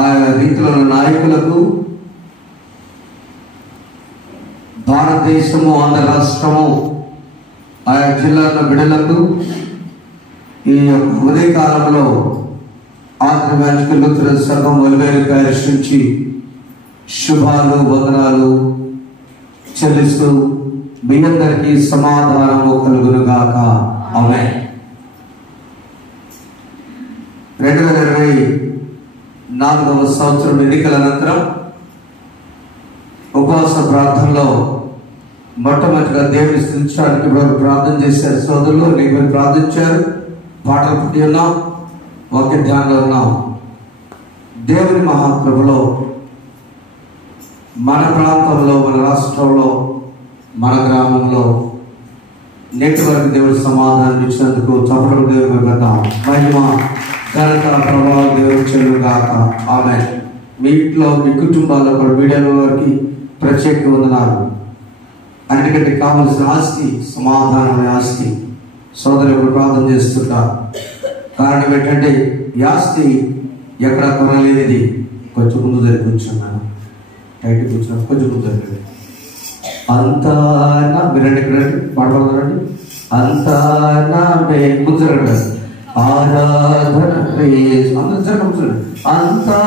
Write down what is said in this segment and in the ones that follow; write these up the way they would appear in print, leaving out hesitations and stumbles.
ఆయా రీతిలో నాయకులకు, భారతదేశము, ఆంధ్ర రాష్ట్రము, ఆయా జిల్లాల బిడ్డలకు ఈ ఉదయ కాలంలో ఆంధ్ర వ్యాధిక లూథరన్ సంఘం ఒలివేలు ప్యారిష్ నుంచి శుభాలు, వందనాలు చెల్లిస్తూ మీ అందరికీ సమాధానము కలుగునుగాక. ఆమేన్. 2024వ సంవత్సరం ఎన్నికల అనంతరం ఉపవాస ప్రార్థనలో మొట్టమొదటిగా దేవుని స్తుతించడానికి వారు ప్రార్థన చేశారు. సోదరులు నీకు ప్రార్థించారు, పాటలు పుట్టి ఉన్నాం, వాక్య ధ్యానంలో ఉన్నాం. దేవుని మహాకృపలో మన ప్రాంతంలో, మన రాష్ట్రంలో, మన గ్రామంలో నేటి వరకు దేవుడి సమాధానం ఇచ్చినందుకు చప్పట్లు దేవుని పెడతాం. మహిమ, ఘనత, ప్రభావం దేవుడు చెల్లుగాక. ఆమేన్. మీ ఇంట్లో, మీ కుటుంబాల్లో కూడా మీడియాలో వారికి ప్రత్యేక వందనాలు. అన్నిటికంటే కావలసిన ఆస్తి సమాధానమైన ఆస్తి. సోదరులు ప్రార్థన చేస్తుంటారు. కారణం ఏంటంటే ఈ ఆస్తి ఎక్కడ కొనలేనిది. కొంచెం ముందు జరిగి కూర్చున్నాను, టైట్ కూర్చున్నాను, కొంచెం ముందు జరిగింది. అంతా నా మీరండి, ఇక్కడ పాడబడతారండి. అంతా నా మే ముందు జరగదు. ఆరాధన అందరూ జరగదు. అంతా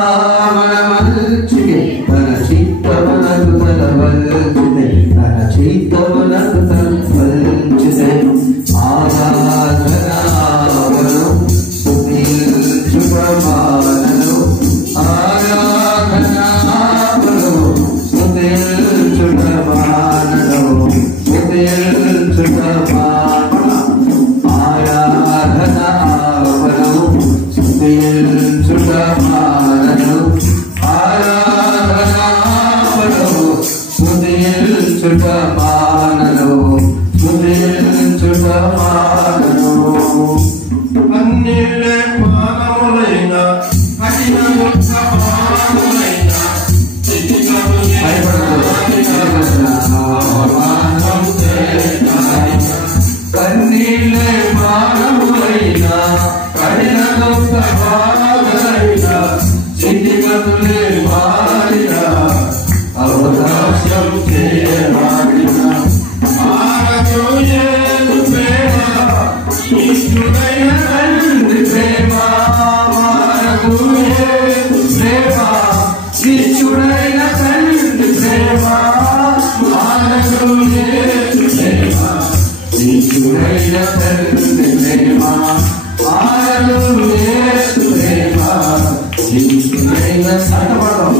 మన మంచిది, తన చిత్తమునకు తన మంచిది, తన చిత్తమునకు తన మంచిది. ఆరాధన స్తుతించు ప్రమాణను, ఆరాధన స్తుతించు ప్రమాణను, స్తుతించు ప్రమాణ, ఆరాధన స్తుతించు ప్రమాణను, ఆరాధన స్తుతించు ప్రమాణను, స్తుతించు ప్రమాణను. అన్నిలే పానములైన కఠిన యొక్క పానములైన కన్నీళ్ళే మానవులైన కఠిన బాధలైన స్థితిగతులే మారిన అవకాశం చేయబడిన తండ్రి ప్రేమ, నిష్ఠుడైన తండ్రి ప్రేమ, నిష్ఠుడైన తండ్రి ప్రేమ, ప్రేమ, నిష్ఠుడైన సటపడం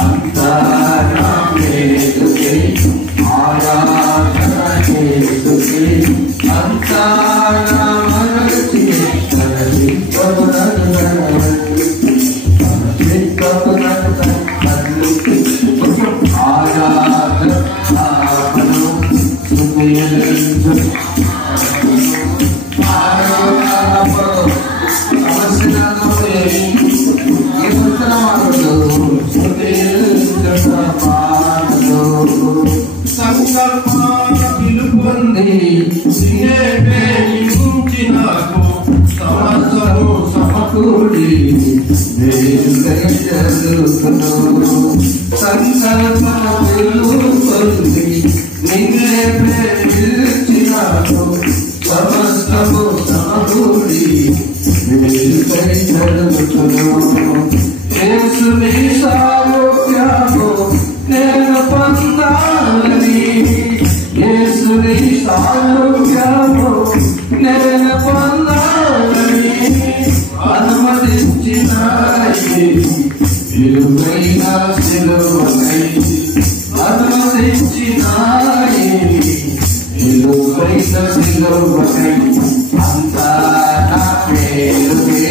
అంతా నా ప్రేమకే, ఆరాధన చేస్తుకే, అంతా నా మనకి తన చిత్తమునకు ఆరాధన సంకల్పాల పిలుపొంది నాకు సమస్తము సమకూడి సంకల్పన పిలుపొంది నిన్నే ప్రేమించినాను, సమస్తము సమకూడి యేసుని సాలోక్యము నేను పొందాలని, యేసుని సాలోక్యము నేను పొందాలని అనుమతించినాయి. విలువైన సిలువకై అనుమతించినాయి, విలువైన సిలువకై అంతా నా పేరుకే,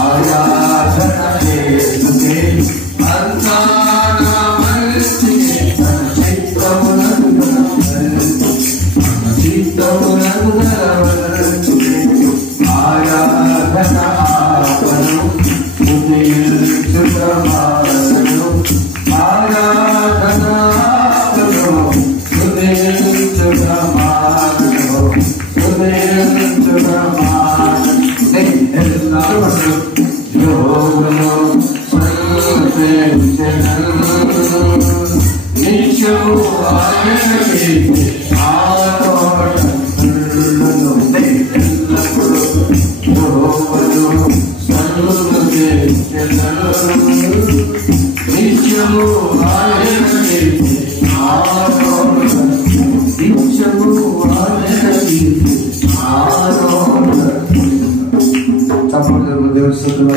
ఆరాధన చేస్తుకే, అంతా నా మంచికే, తన చిత్తమునకు ఆరాధన ఆపను, స్తుతించు ప్రమాణను, ఆరాధన ఆపను, స్తుతించు ప్రమాణను, స్తుతించు ప్రమాణను. యోగును నిత్యము ఆయనకే ఆరాధనలు ఎల్లప్పుడూ యెహోవాను సర్వలోకములు నిత్యము ఆయనకే ఆరాధనలు నిత్యము ఆయనకే ఆరాధనలు. తప్పకుండా దేవుని స్తుతులు.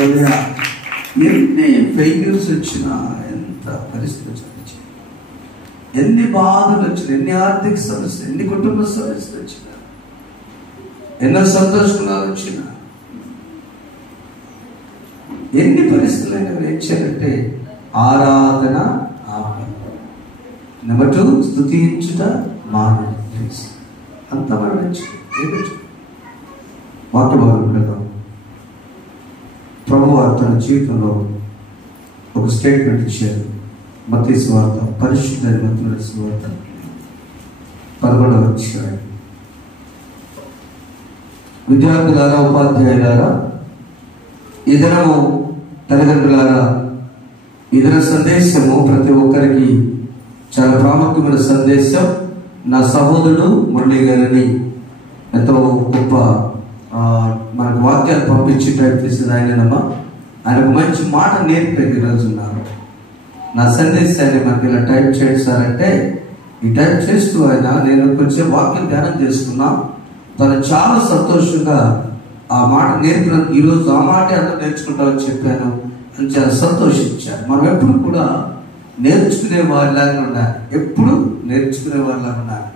ఎన్ని ఫెయిల్యూర్స్ వచ్చినా, ఎంత పరిస్థితులు వచ్చినా, ఎన్ని బాధలు వచ్చినా, ఎన్ని ఆర్థిక సమస్యలు, ఎన్ని కుటుంబ సమస్యలు వచ్చినా, ఎన్నో సంతోషాలు వచ్చినా, ఎన్ని పరిస్థితులు అయినా ఏం చేయాలంటే ఆరాధన ఆపండి. నెంబర్ 2 స్తుతించుట మానండి. అంత మనం వాక్యభాగంలో ప్రభువారు తన జీవితంలో ఒక స్టేట్మెంట్ ఇచ్చారు. మత్తయి సువార్త, పరిశుద్ధ మత్తయి సువార్త 11వ అధ్యాయం. విద్యార్థులారా, ఉపాధ్యాయులారా, ఈ దినము తల్లిదండ్రులారా, ఈ దిన సందేశము ప్రతి ఒక్కరికి చాలా ప్రాముఖ్యమైన సందేశం. నా సహోదరుడు మురళి గారిని ఎంతో గొప్ప మనకు వాక్యాలు పంపించి టైప్ చేసేది ఆయనమ్మా. ఆయనకు మంచి మాట నేర్పేది ఈరోజు ఉన్నారు. నా సందేశాన్ని మనకి ఇలా టైప్ చేస్తారంటే ఈ టైప్ చేస్తూ ఆయన నేను కొంచెం వాక్యం ధ్యానం చేసుకున్నా. తను చాలా సంతోషంగా ఆ మాట నేర్పిన ఈరోజు ఆ మాట అందరూ నేర్చుకుంటామని చెప్పాను అని చాలా సంతోషించాను. మనం ఎప్పుడు కూడా నేర్చుకునే వారిలాగా ఉండాలి. ఎప్పుడు నేర్చుకునే వారిలాగా ఉండాలి.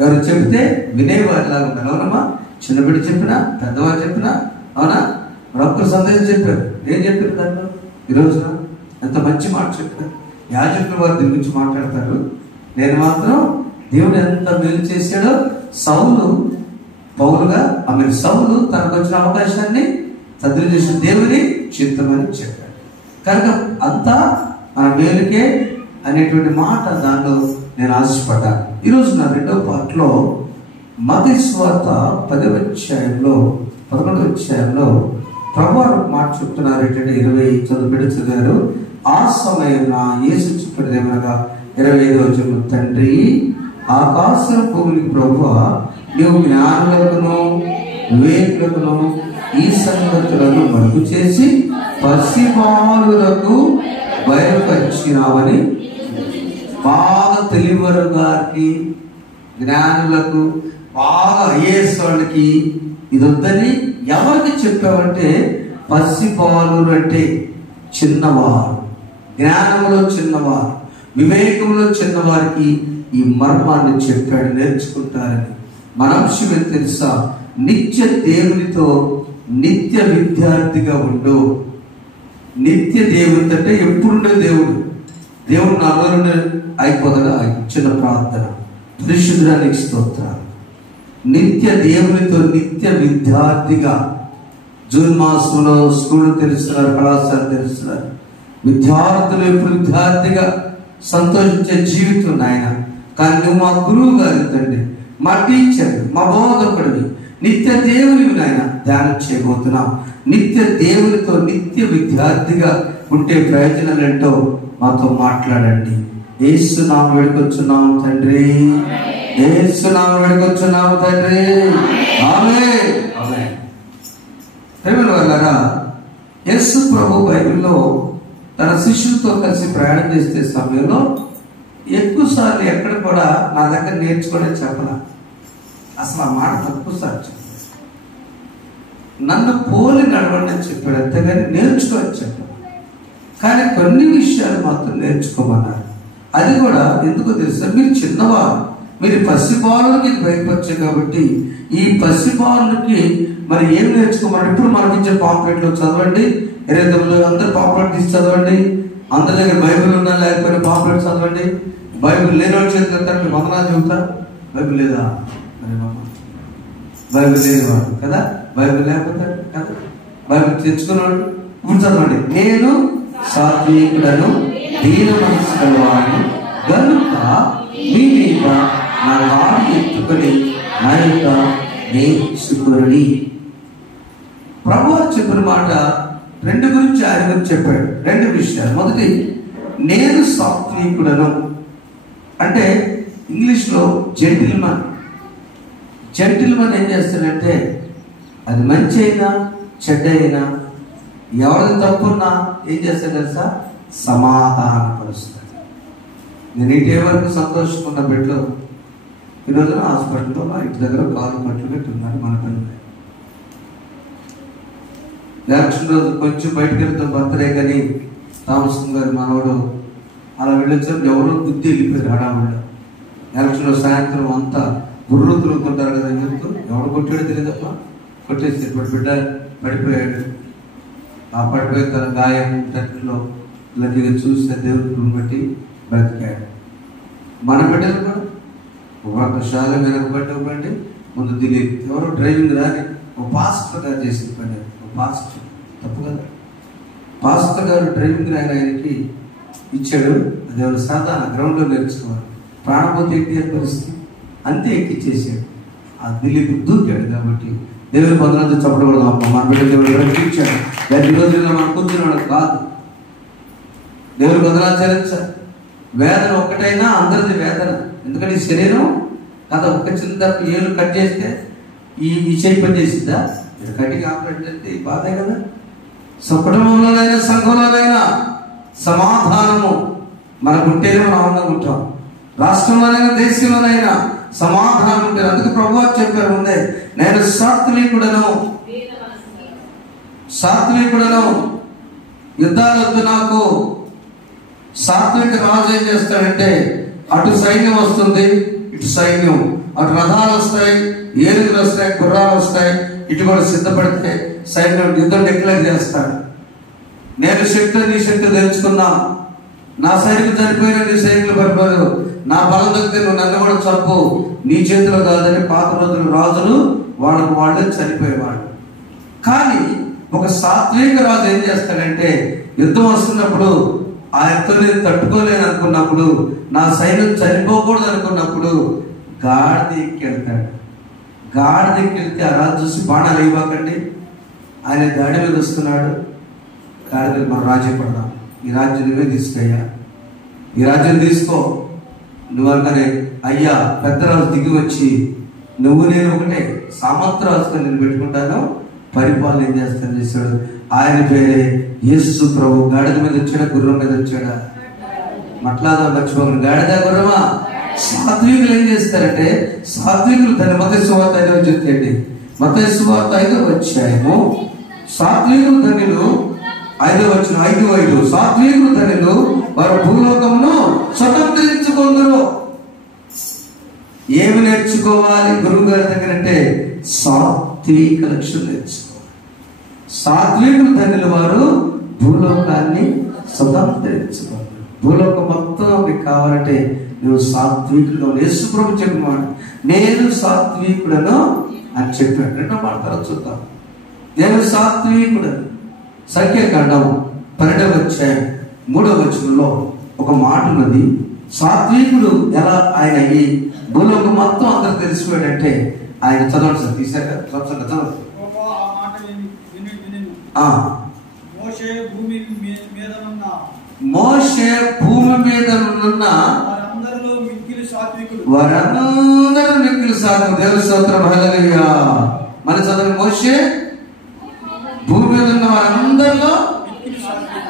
ఎవరు చెప్తే వినేవారిలాగా ఉండాలి. అవునమ్మా? చిన్న బిడ్డ చెప్పినా, పెద్దవారు చెప్పినా, అవునా? మరొక్కరు సందేశం చెప్పారు. ఏం చెప్పారు దాంట్లో? ఈరోజున ఎంత మంచి మాట చెప్పారు. యాజకులు వారు దీని గురించి మాట్లాడతారు. నేను మాత్రం దేవుడు ఎంత మేలు చేశాడో, సౌలు పౌలుగా సౌలు తనకు వచ్చిన అవకాశాన్ని సద్వినియోగం చేసిన దేవుని చిత్తమని చెప్పాడు. కనుక అంతా మన మేలుకే అనేటువంటి మాట దానిలో నేను ఆశపడ్డాను. ఈరోజు నా 2వ పార్ట్లో మత్తయి సువార్త 10వ అధ్యాయంలో 11వ అధ్యాయంలో ప్రభువారు మాట చెప్తున్నారు. ఏంటంటే 20 చదివారు. ఆ సమయం యేసు చెప్పినది ఏమనగా 25వ వచనం, తండ్రి ఆకాశం భూమికి ప్రభువా, నీవు జ్ఞానులకును వివేకులకును ఈ సంగతులను మరుగు చేసి పసిబాలులకు బయలుపరిచినావని. బాగా తెలివరు గారికి, జ్ఞానులకు, బాగా ఐఏఎస్ వాళ్ళకి ఇది వద్దని ఎవరికి చెప్పావంటే పసిబాలురు అంటే చిన్నవారు, జ్ఞానంలో చిన్నవారు, వివేకంలో చిన్నవారికి ఈ మర్మాన్ని చెప్పాడు, నేర్చుకుంటారని. మన అంశం ఏం తెలుసా? నిత్య దేవునితో నిత్య విద్యార్థిగా ఉండు. నిత్య దేవుని అంటే ఎప్పుడుండే దేవుడు. దేవుడు నా రోజునే అయిపోతుందా? చిన్న ప్రార్థన. పరిశుద్ధానికి స్తోత్రాలు. నిత్య దేవునితో నిత్య విద్యార్థిగా. జూన్ మాసంలో స్కూల్ తెలుస్తున్నారు, కళాశాల తెలుస్తున్నారు. విద్యార్థులు ఎప్పుడు విద్యార్థిగా సంతోషించే జీవితం నాయన. కానీ నువ్వు మా గురువు గారి తండ్రి, మా టీచర్, మా బోధకుడివి, నిత్య దేవునివి నాయన ధ్యానం చేయబోతున్నాం. నిత్య దేవునితో నిత్య విద్యార్థిగా ఉంటే ప్రయోజనాలు ఏంటో మాతో మాట్లాడండి. యేసు నామమున వేడుకొచ్చున్నాము తండ్రి. యేసు నామమున వేడుకొచ్చున్నాము తండ్రి. ఆమేన్. ఆమేన్. ప్రియమైన వారలారా, యేసు ప్రభు బైబిల్లో తన శిష్యులతో కలిసి ప్రయాణం చేసే సమయంలో ఎక్కువసార్లు ఎక్కడ కూడా నా దగ్గర నేర్చుకోవడం చెప్పలా. అసలు ఆ మాట తక్కువసారి చెప్పాడు. నన్ను పోలి నడవండి అని చెప్పాడు, అంతేగాని నేర్చుకోని చెప్పాడు. కానీ కొన్ని విషయాలు మాత్రం నేర్చుకోమన్నారు. అది కూడా ఎందుకో తెలుసా? మీరు చిన్నవారు, మీరు పసిబాలుకి బయటపరిచారు కాబట్టి ఈ పసిబాలుకి మరి ఏం నేర్చుకోమన్నారు? ఇప్పుడు మనకి ఇచ్చే పాంప్లెట్లో చదవండి. 29 అందరు పాంప్లెట్ తీసి చదవండి. అందరి దగ్గర బైబిల్ ఉన్నా లేకపోయినా పాంప్లెట్ చదవండి. బైబిల్ లేని వాళ్ళ చేతులు ఎత్తండి, వందనాలు చెబుతారు. బైబిల్ లేదా? బైబిల్ లేనివాడు కదా, బైబిల్ లేకపోతే కదా, బైబిల్ తెచ్చుకున్నాడు. ఇప్పుడు చదవండి. నేను సాత్వికులను, దీన మనసు గలవాడిని గనుక మీ మీద నా వాడిని ఎత్తుకొని నా యొక్క నేర్చుకుని. ప్రభువు చెప్పిన మాట రెండు గురించి ఆయన గురించి చెప్పాడు. రెండు విషయాలు. మొదటి, నేను సాత్వికుడను అంటే ఇంగ్లీష్లో జెంటిల్మన్. జెంటిల్మన్ ఏం చేస్తాడంటే అది మంచి అయినా చెడ్డ అయినా ఎవరిది తప్పున్నా ఏం చేస్తాడు తెలుసా? సమాధానపరుస్తాడు. నేను ఇటే వరకు సంతోషంగా బిడ్డలో ఈరోజు హాస్పిటల్లో మా ఇంటి దగ్గర కాలు కట్లు పెట్టున్నారు మన పిల్లలు. ఎలక్షన్ రోజు కొంచెం బయటకు వెళ్తాం, బర్త్డే కానీ తామసం గారు మనవాడు అలా వెళ్ళొచ్చారు. ఎవరో బుద్ధి వెళ్ళిపోయారు హడావుల్లో. ఎలక్షన్లో సాయంత్రం అంతా గుర్రు తిరుగుతుంటారు కదా, ఎవరు కొట్టాడో తెలియదప్ప, కొట్టేసి ఇప్పుడు బిడ్డ పడిపోయాడు. ఆ పడిపోయిన తన గాయం టట్లో ఇలాంటిగా చూస్తే దేవుడిని బట్టి బ్రతికాడు. మన బిడ్డలు కూడా ఒక శాల వెనకబట్టి ముందు తెలియదు. ఎవరో డ్రైవింగ్ రాని ఒక పాస్టర్ గారు చేసిన పని. ఒక పాస్టర్ తప్పు కదా, పాస్టర్ గారు డ్రైవింగ్ రాని ఆయనకి ఇచ్చాడు. అది ఎవరు సాధారణ గ్రౌండ్లో నేర్చుకోవాలి. ప్రాణపోతే ఎక్కి పరిస్థితి అంతే ఎక్కిచ్చేసాడు. ఆ దిలీప్ దూకాడు. కాబట్టి దేవుని పొందడంతో చెప్పకూడదు. మన బిడ్డ దేవుడు బ్రతికించాడు. ఈ రోజుల్లో మనం కూర్చున్నాడు కాదు. దేవుని పొందనాచరించాలి. వేదన ఒక్కటైనా అందరిది వేదన. ఎందుకంటే ఈ శరీరం కదా, ఒక్క చిన్న ఏళ్ళు కట్ చేస్తే ఈ చేయి పని చేసిందా? కటింగ్ ఆపరేట్ చేస్తే ఈ బాధే కదా. సో కుటుంబంలోనైనా సంఘంలోనైనా సమాధానము మనకుంటేనే మనం ఆనందంగా ఉంటాం. రాష్ట్రంలోనైనా దేశంలోనైనా సమాధానం ఉంటారు. అందుకే ప్రభువు చెప్పారు ముందే, నేను సాత్వికుడను. యుద్ధాలు వద్దు నాకు. సాత్విక రాజు ఏం చేస్తాడంటే అటు సైన్యం వస్తుంది, ఇటు సైన్యం, అటు రథాలు వస్తాయి, ఏనుగులు వస్తాయి, గుర్రాలు వస్తాయి, ఇటు కూడా సిద్ధపడితే సైన్యం యుద్ధం డిక్లేర్ చేస్తాడు. నేను శక్తి నీ శక్తి తెలుసుకున్నా. నా సైనికులు చనిపోయినా నీ సైనికులు పడిపోరు. నా బలం దగ్గర నువ్వు నన్ను కూడా చంపు, నీ చేతిలో కాదని పాత రోజులు రాజులు వాళ్ళే చనిపోయేవాడు. కానీ ఒక సాత్విక రాజు ఏం చేస్తాడంటే యుద్ధం వస్తున్నప్పుడు ఆ యుద్ధం నేను తట్టుకోలేను అనుకున్నప్పుడు, నా సైన్యం చనిపోకూడదు అనుకున్నప్పుడు గాడిద ఎక్కి వెళ్తాడు. గాడిద ఎక్కి వెళ్తే ఆ రాజు చూసి బాణాలు ఇవ్వకండి, ఆయన గాడి మీద వస్తున్నాడు. గాడి మీద మనం రాజీ పడదాం, ఈ రాజ్యం నువ్వే తీసుకయ్యా, ఈ రాజ్యం తీసుకో నువ్వు అనగానే, అయ్యా పెద్ద రాజు దిగి వచ్చి నువ్వు నేను ఒకటే, సామంతరాజుతో నేను పెట్టుకుంటాను, పరిపాలన ఏం చేస్తాను చేశాడు. ఆయన పేరే యేసు ప్రభు. గాడిద మీద వచ్చాడా, గుర్రం మీద వచ్చాడా? మట్లాదా మర్చిపోకుండా గాడిద గుర్రమా? సాత్వికులు ఏం చేస్తారంటే, సాత్వికులు తన మత్తయి సువార్త 5వ అధ్యాయం, మత్తయి సువార్త 5వ అధ్యాయము, సాత్వికులు ధన్యులు 5వ వచనం 5:5, సాత్వికులు ధన్యులు వారు భూలోకమును స్వతంత్రించుకొందురు. ఏమి నేర్చుకోవాలి గురువు గారి దగ్గర అంటే సాత్విక లక్షణం నేర్చుకోవాలి. సాత్వికులు ధన్యులు వారు భూలోకాన్ని స్వతంత్రించుకోవాలి. భూలోకం మొత్తం మీకు కావాలంటే నువ్వు సాత్వికుడు. యేసు ప్రభు చెప్పినమాట, నేను సాత్వికుడను అని చెప్పాడు. రెండో మాట తర్వాత చూద్దాం. నేను సాత్వికుడను. సంఖ్యాకాండం 12వ అధ్యాయం 3వ వచనంలో ఒక మాట ఉన్నది. సాత్వికుడు ఎలా ఆయన అయ్యి భూలోకం మొత్తం అందరూ తెలిసిపోయాడంటే ఆయన చదవండి సార్, తీసారు కదా, చదవండి. మోషే భూమి మీద ఉన్న వారందరూ మిక్కిలి సాత్వికులు. దేవుని స్తోత్రం, హల్లెలూయా. మళ్ళీ చదవండి. మోషే భూమి మీద ఉన్న వారందరిలో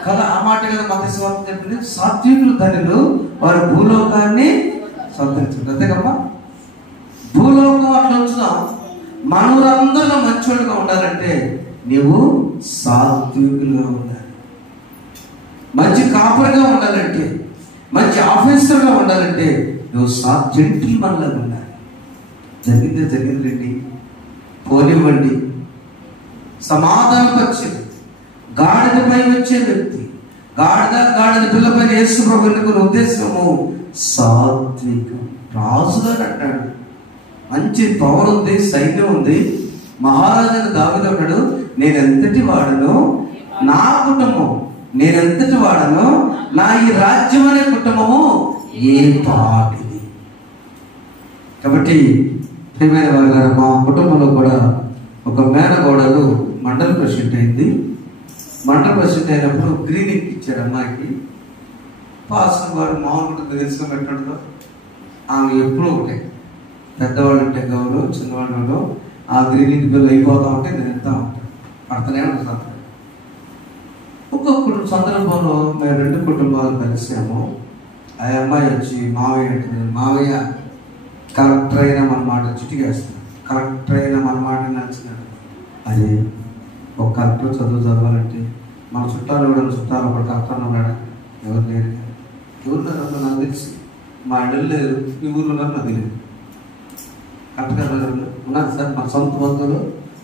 కదా, ఆ మాట కదా మత్తయి సువార్త చెప్పింది. సాత్వికులు ధన్యులు వారు భూలోకాన్ని స్వతంత్రించుకుంటారు. అంతేకమ్మా, భూలోకం అట్లా ఉంచుదాం. మనూరందరిలో మంచోళ్ళుగా ఉండాలంటే నీవు సాత్వికులుగా ఉండాలి. మంచి కాపురగా ఉండాలంటే, మంచి ఆఫీసర్గా ఉండాలంటే నువ్వు జెంటిల్మన్ లాగా ఉండాలి. జరిగిందండి పోనివ్వండి. సమాధానపరిచే గాడిదపై వచ్చే వ్యక్తి, గాడిద పిల్లపై యేసు ప్రభు ఎన్నుకున్న ఉద్దేశము సాత్వికం. రాజుగా అంటాడు, మంచి పవర్ ఉంది, సైన్యం ఉంది. మహారాజు దావీదు అన్నాడు, నేనెంతటి వాడను, నా కుటుంబం నేనెంతటి వాడను, నా ఈ రాజ్యం అనే కుటుంబము ఏ పాటిది. కాబట్టి ప్రియమైన వారి గారు, మా కుటుంబంలో కూడా ఒక మేనగోడలు మండల ప్రెసిడెంట్ అయింది. మండల ప్రెసిడెంట్ అయినప్పుడు గ్రీనింగ్ ఇచ్చాడు అమ్మాయికి. పాస్టర్ గారు మామూలు తెలుసుకొని పెట్టడంలో ఆమె ఎప్పుడూ ఒకటే, పెద్దవాళ్ళు ఉంటే గౌరవ, చిన్నవాళ్ళు ఆ గ్రీనింగ్ బిల్ అయిపోతా ఉంటే నేను ఎంత ఉంటాను పడుతూనే ఉంటుంది. ఒక్కొక్క సందర్భంలో మేము 2 కుటుంబాలు కలిసాము. ఆ అమ్మాయి వచ్చి మావయ్య అంటుంది, మావయ్య కలెక్టర్ అయినా మన మాట చిటికేస్తాడు, కలెక్టర్ అయినా మన మాట నచ్చినాడు. అదే ఒక కలెక్టర్ చదవాలంటే మన చుట్టాలు కూడా చుట్టాలు ఒకటి కలెక్టర్ ఉన్నాడా? ఎవరు లేరు. ఎవరు లేరు నాకు తెలిసి, మా ఇళ్ళు లేరు, ఈ ఊళ్ళో నాకు తెలియదు. కలెక్టర్ ఉన్నారు సార్, మా సొంత బంధువులు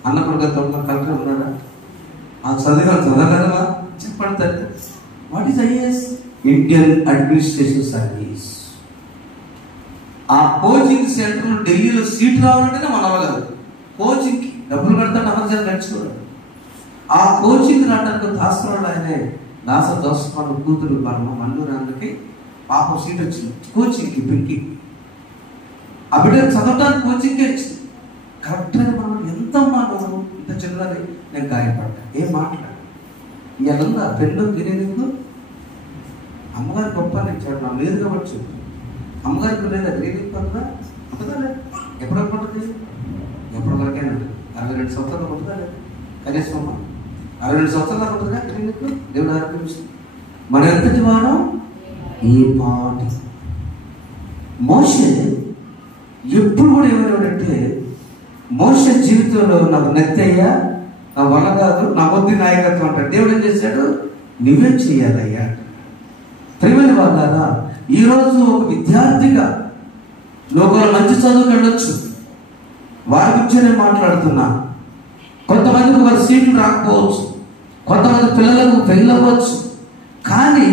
అన్నప్పుడు కలెక్టర్ ఉన్నాడా? ఆ చదవగలవా చెప్పండి తల్లి. What is IAS? Indian administration service. ఆ కోచింగ్ సెంటర్ ఢిల్లీలో సీట్ రావాలంటేనే మన అవ్వగలదు. కోచింగ్కి డబ్బులు కడతాడు, అమర్జన్ నడుచుకోవాలి. ఆ కోచింగ్ రావడానికి దాసరాడు ఆయనే, దోసపాల కూతురు మల్లూరానికి పాపం సీట్ వచ్చింది కోచింగ్కి, పింకి. ఆ బిడ్డ చదవడానికి కోచింగ్కే వచ్చింది. కరెక్ట్గా మనం ఎంత మాట్లాడు, ఇంత చిన్నది నేను గాయపడ్డా, ఏం మాట్లాడు ఇలా పెన్ను తెలియదు. అమ్మగారి గొప్ప ఇచ్చాడు, నా లేదు కాబట్టి చెప్పు. అమ్మగారికి లేదా గ్రీనింగ్ పడుతుందా? ఉంటుందా లేదు? ఎప్పుడో పడుతుంది? ఎప్పటివరకైనా ఉంటుంది. 62 సంవత్సరాలు పడుతుందా లేదు? కనీసం 62 సంవత్సరాలు పడుతుందా గ్రీనింగ్? దేవుడు ఆరోపిస్తుంది. మన ఎంతటి వారం ఈ పాటి మోషే ఎప్పుడు కూడా ఏమన్నాడంటే, మోషే జీవితంలో నాకు నెత్తయ్యా, నా వల్ల కాదు, నా కొద్ది నాయకత్వం అంటాడు. దేవుడు ఏం చేశాడు? నువ్వే చెయ్యాలయ్యా. ప్రియమైన వాళ్ళారా, ఈరోజు ఒక విద్యార్థిగా నువ్వు మంచి చదువుకు వెళ్ళొచ్చు, వారి గురించి నేను మాట్లాడుతున్నా. కొంతమందికి వారి సీట్లు రాకపోవచ్చు, కొంతమంది పిల్లలకు పెళ్ళవచ్చు. కానీ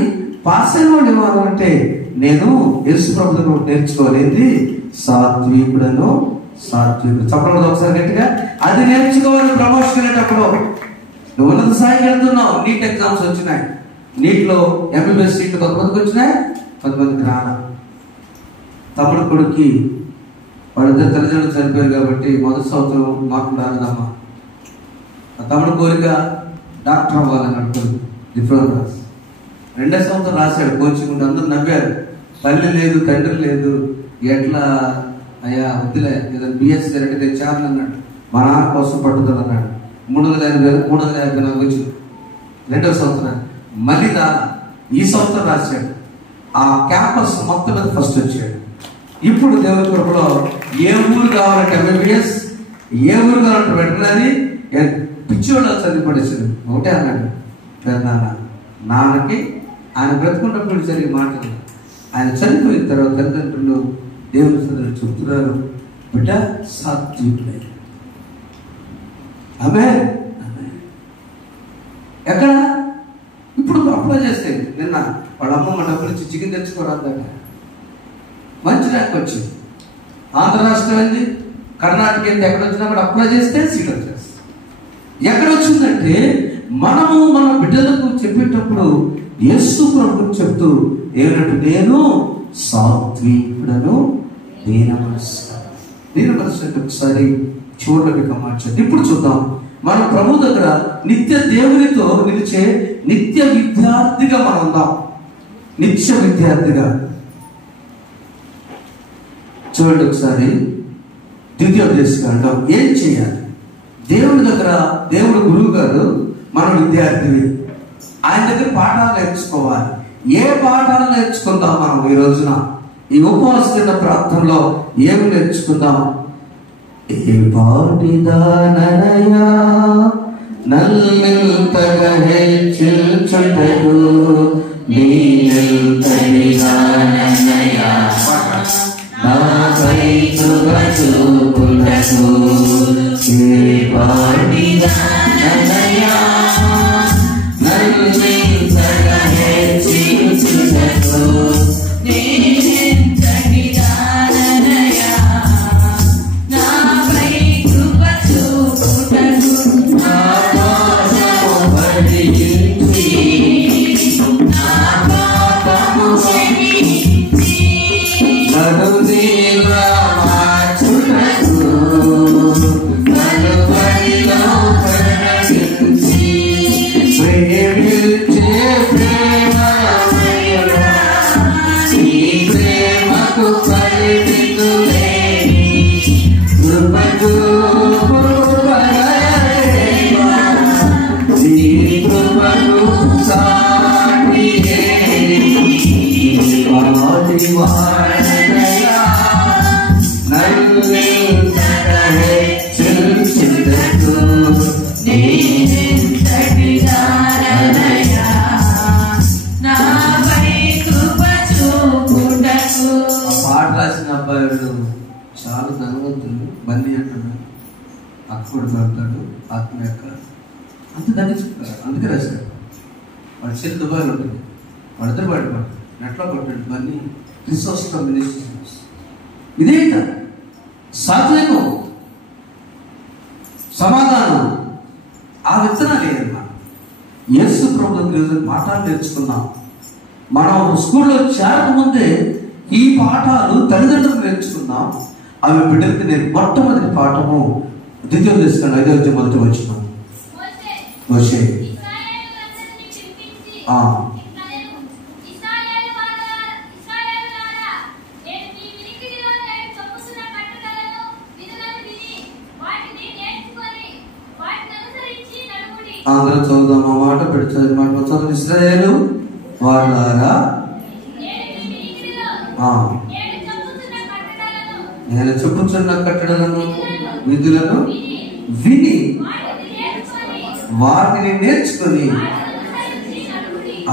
పాస్ అయిన వాడు ఏమనంటే, నేను యేసు ప్రభువును నేర్చుకోలేదు, సాత్వికుడు. చెప్పడం ఒకసారి గట్టిగా, అది నేర్చుకోవాలి. ప్రమోషన్ వెళ్ళేటప్పుడు నువ్వు ఉన్నత స్థాయికి వెళ్తున్నావు. నీట్ ఎగ్జామ్స్ వచ్చినాయి, నీట్లో ఎంబీబీఎస్ సీట్లు కొంతమందికి వచ్చినాయి, కొంతమందికి రాలా. తమ్ముడు కొడుక్కి వాళ్ళిద్దరు తల్లిదండ్రులు చనిపోయారు కాబట్టి మొదటి సంవత్సరం మార్కులు రాలేదమ్మా. ఆ తమ్ముడు కోరిక డాక్టర్ అవ్వాలని అడుగుతుంది, డిప్లొమా రాసి. 2వ సంవత్సరం రాశాడు కోచింగ్ ఉండి, అందరూ నవ్వారు. తల్లి లేదు, తండ్రి లేదు, ఎట్లా అయ్యా వద్దులే, ఏదైనా బిఎస్సీ అంటే తెచ్చాను అన్నాడు. మా నాన్న కోసం పట్టుదల అన్నాడు. 350 వచ్చింది 2వ సంవత్సరం. మళ్ళీ ఈ సంవత్సరం రాశాడు. ఆ క్యాంపస్ మొత్తం మీద ఫస్ట్ వచ్చాడు. ఇప్పుడు దేవుని కృపలో ఏ ఊరు కావాలంటే ఎంబీబీఎస్, ఏ ఊరు కావాలంటే వెటనరీ, పిచ్చివాళ్ళు చదివి పడేసాడు. ఒకటే అన్నాడు, పెద్దనాన్న నాన్నకి ఆయన బ్రతుకున్నప్పుడు జరిగే మాటలు. ఆయన చనిపోయిన తర్వాత తల్లిదండ్రులు దేవుని సదులు చెప్తున్నారు, బిడ్డ సాత్వికుడే. ఆమేన్. ఎక్కడ ఇప్పుడు అప్లై చేస్తే నిన్న వాళ్ళ అమ్మమ్మ డబ్బులు ఇచ్చి చికెన్ తెచ్చుకోరాదట. మంచి ర్యాంక్ వచ్చింది. ఆంధ్ర రాష్ట్రం ఏంది, కర్ణాటక ఏంది, ఎక్కడ వచ్చినా కూడా అప్లై చేస్తే సీట్ వచ్చేస్తుంది. ఎక్కడ వచ్చిందంటే, మనము మన బిడ్డలకు చెప్పేటప్పుడు యేసు ప్రభువుకు చెప్తూ ఏమిటంటే, నేను సాత్వికుడను, దీన మనస్సు ఒకసారి చూడలేక మార్చండి. ఇప్పుడు చూద్దాం, మనం ప్రభు దగ్గర నిత్య దేవునితో నిలిచే నిత్య విద్యార్థిగా మనం ఉందాం. నిత్య విద్యార్థిగా చూడండి ఒకసారి. ద్వితీయోపదేశకాండం ఏం చేయాలి? దేవుని దగ్గర, దేవుడు గురువు గారు, మనం విద్యార్థివి. ఆయన దగ్గర పాఠాలు నేర్చుకోవాలి. ఏ పాఠాలు నేర్చుకుందాం మనం ఈ రోజున? ఈ ఉపవాస ప్రాంతంలో ఏమి నేర్చుకుందాం? ఏ పాటిదాననయా నల్లింతగా హెచ్చుచుటకు నీనెంతటిదాననయా నాపై కృప చూపుటకు. ఏ పాటిదాననయా నల్లింతగా హెచ్చుచుటకు ప్రేమ వాడనయ్యా నన్నింతగా హెచ్చించుటకు నేనెంతటి దాననయ్యా నాపై కృప చూపుటకు. ఆ పాట రాసిన అబ్బాయిడు చాలా ధనవంతుడు, బండి అంటున్నాడు, అక్కడ పడతాడు, ఆత్మీయ అంతదని చెప్పారు. అందుకే రాశాడు. వాడు చేతి దుబాయ్ ఉంటుంది, వాడిద్దరు పడతాడు, నెట్లో పట్టాడు బండి క్రిసోస్టం మినిస్ట్రీస్. ఇదేంట సాత్వికం, సమాధానం, ఆ విత్తనాలు ఏదన్నా యేసు ప్రభుత్వం ఈరోజు పాఠాలు నేర్చుకున్నాం. మనం స్కూల్లో చేరకముందే ఈ పాఠాలు తల్లిదండ్రులు నేర్చుకున్నాం. అవి బిడ్డలకి నేను మొట్టమొదటి పాఠము ద్వితీయం తీసుకుని 5వ అధ్యాయం మొదటి వచనం. మోషే అందరూ చదువుదాం ఆ మాట పెట్టి మాట చదువు. ఇశ్రాయేలు వారులారా నేను చెప్పుచున్న కట్టడలను విధులను విని వాటిని నేర్చుకొని.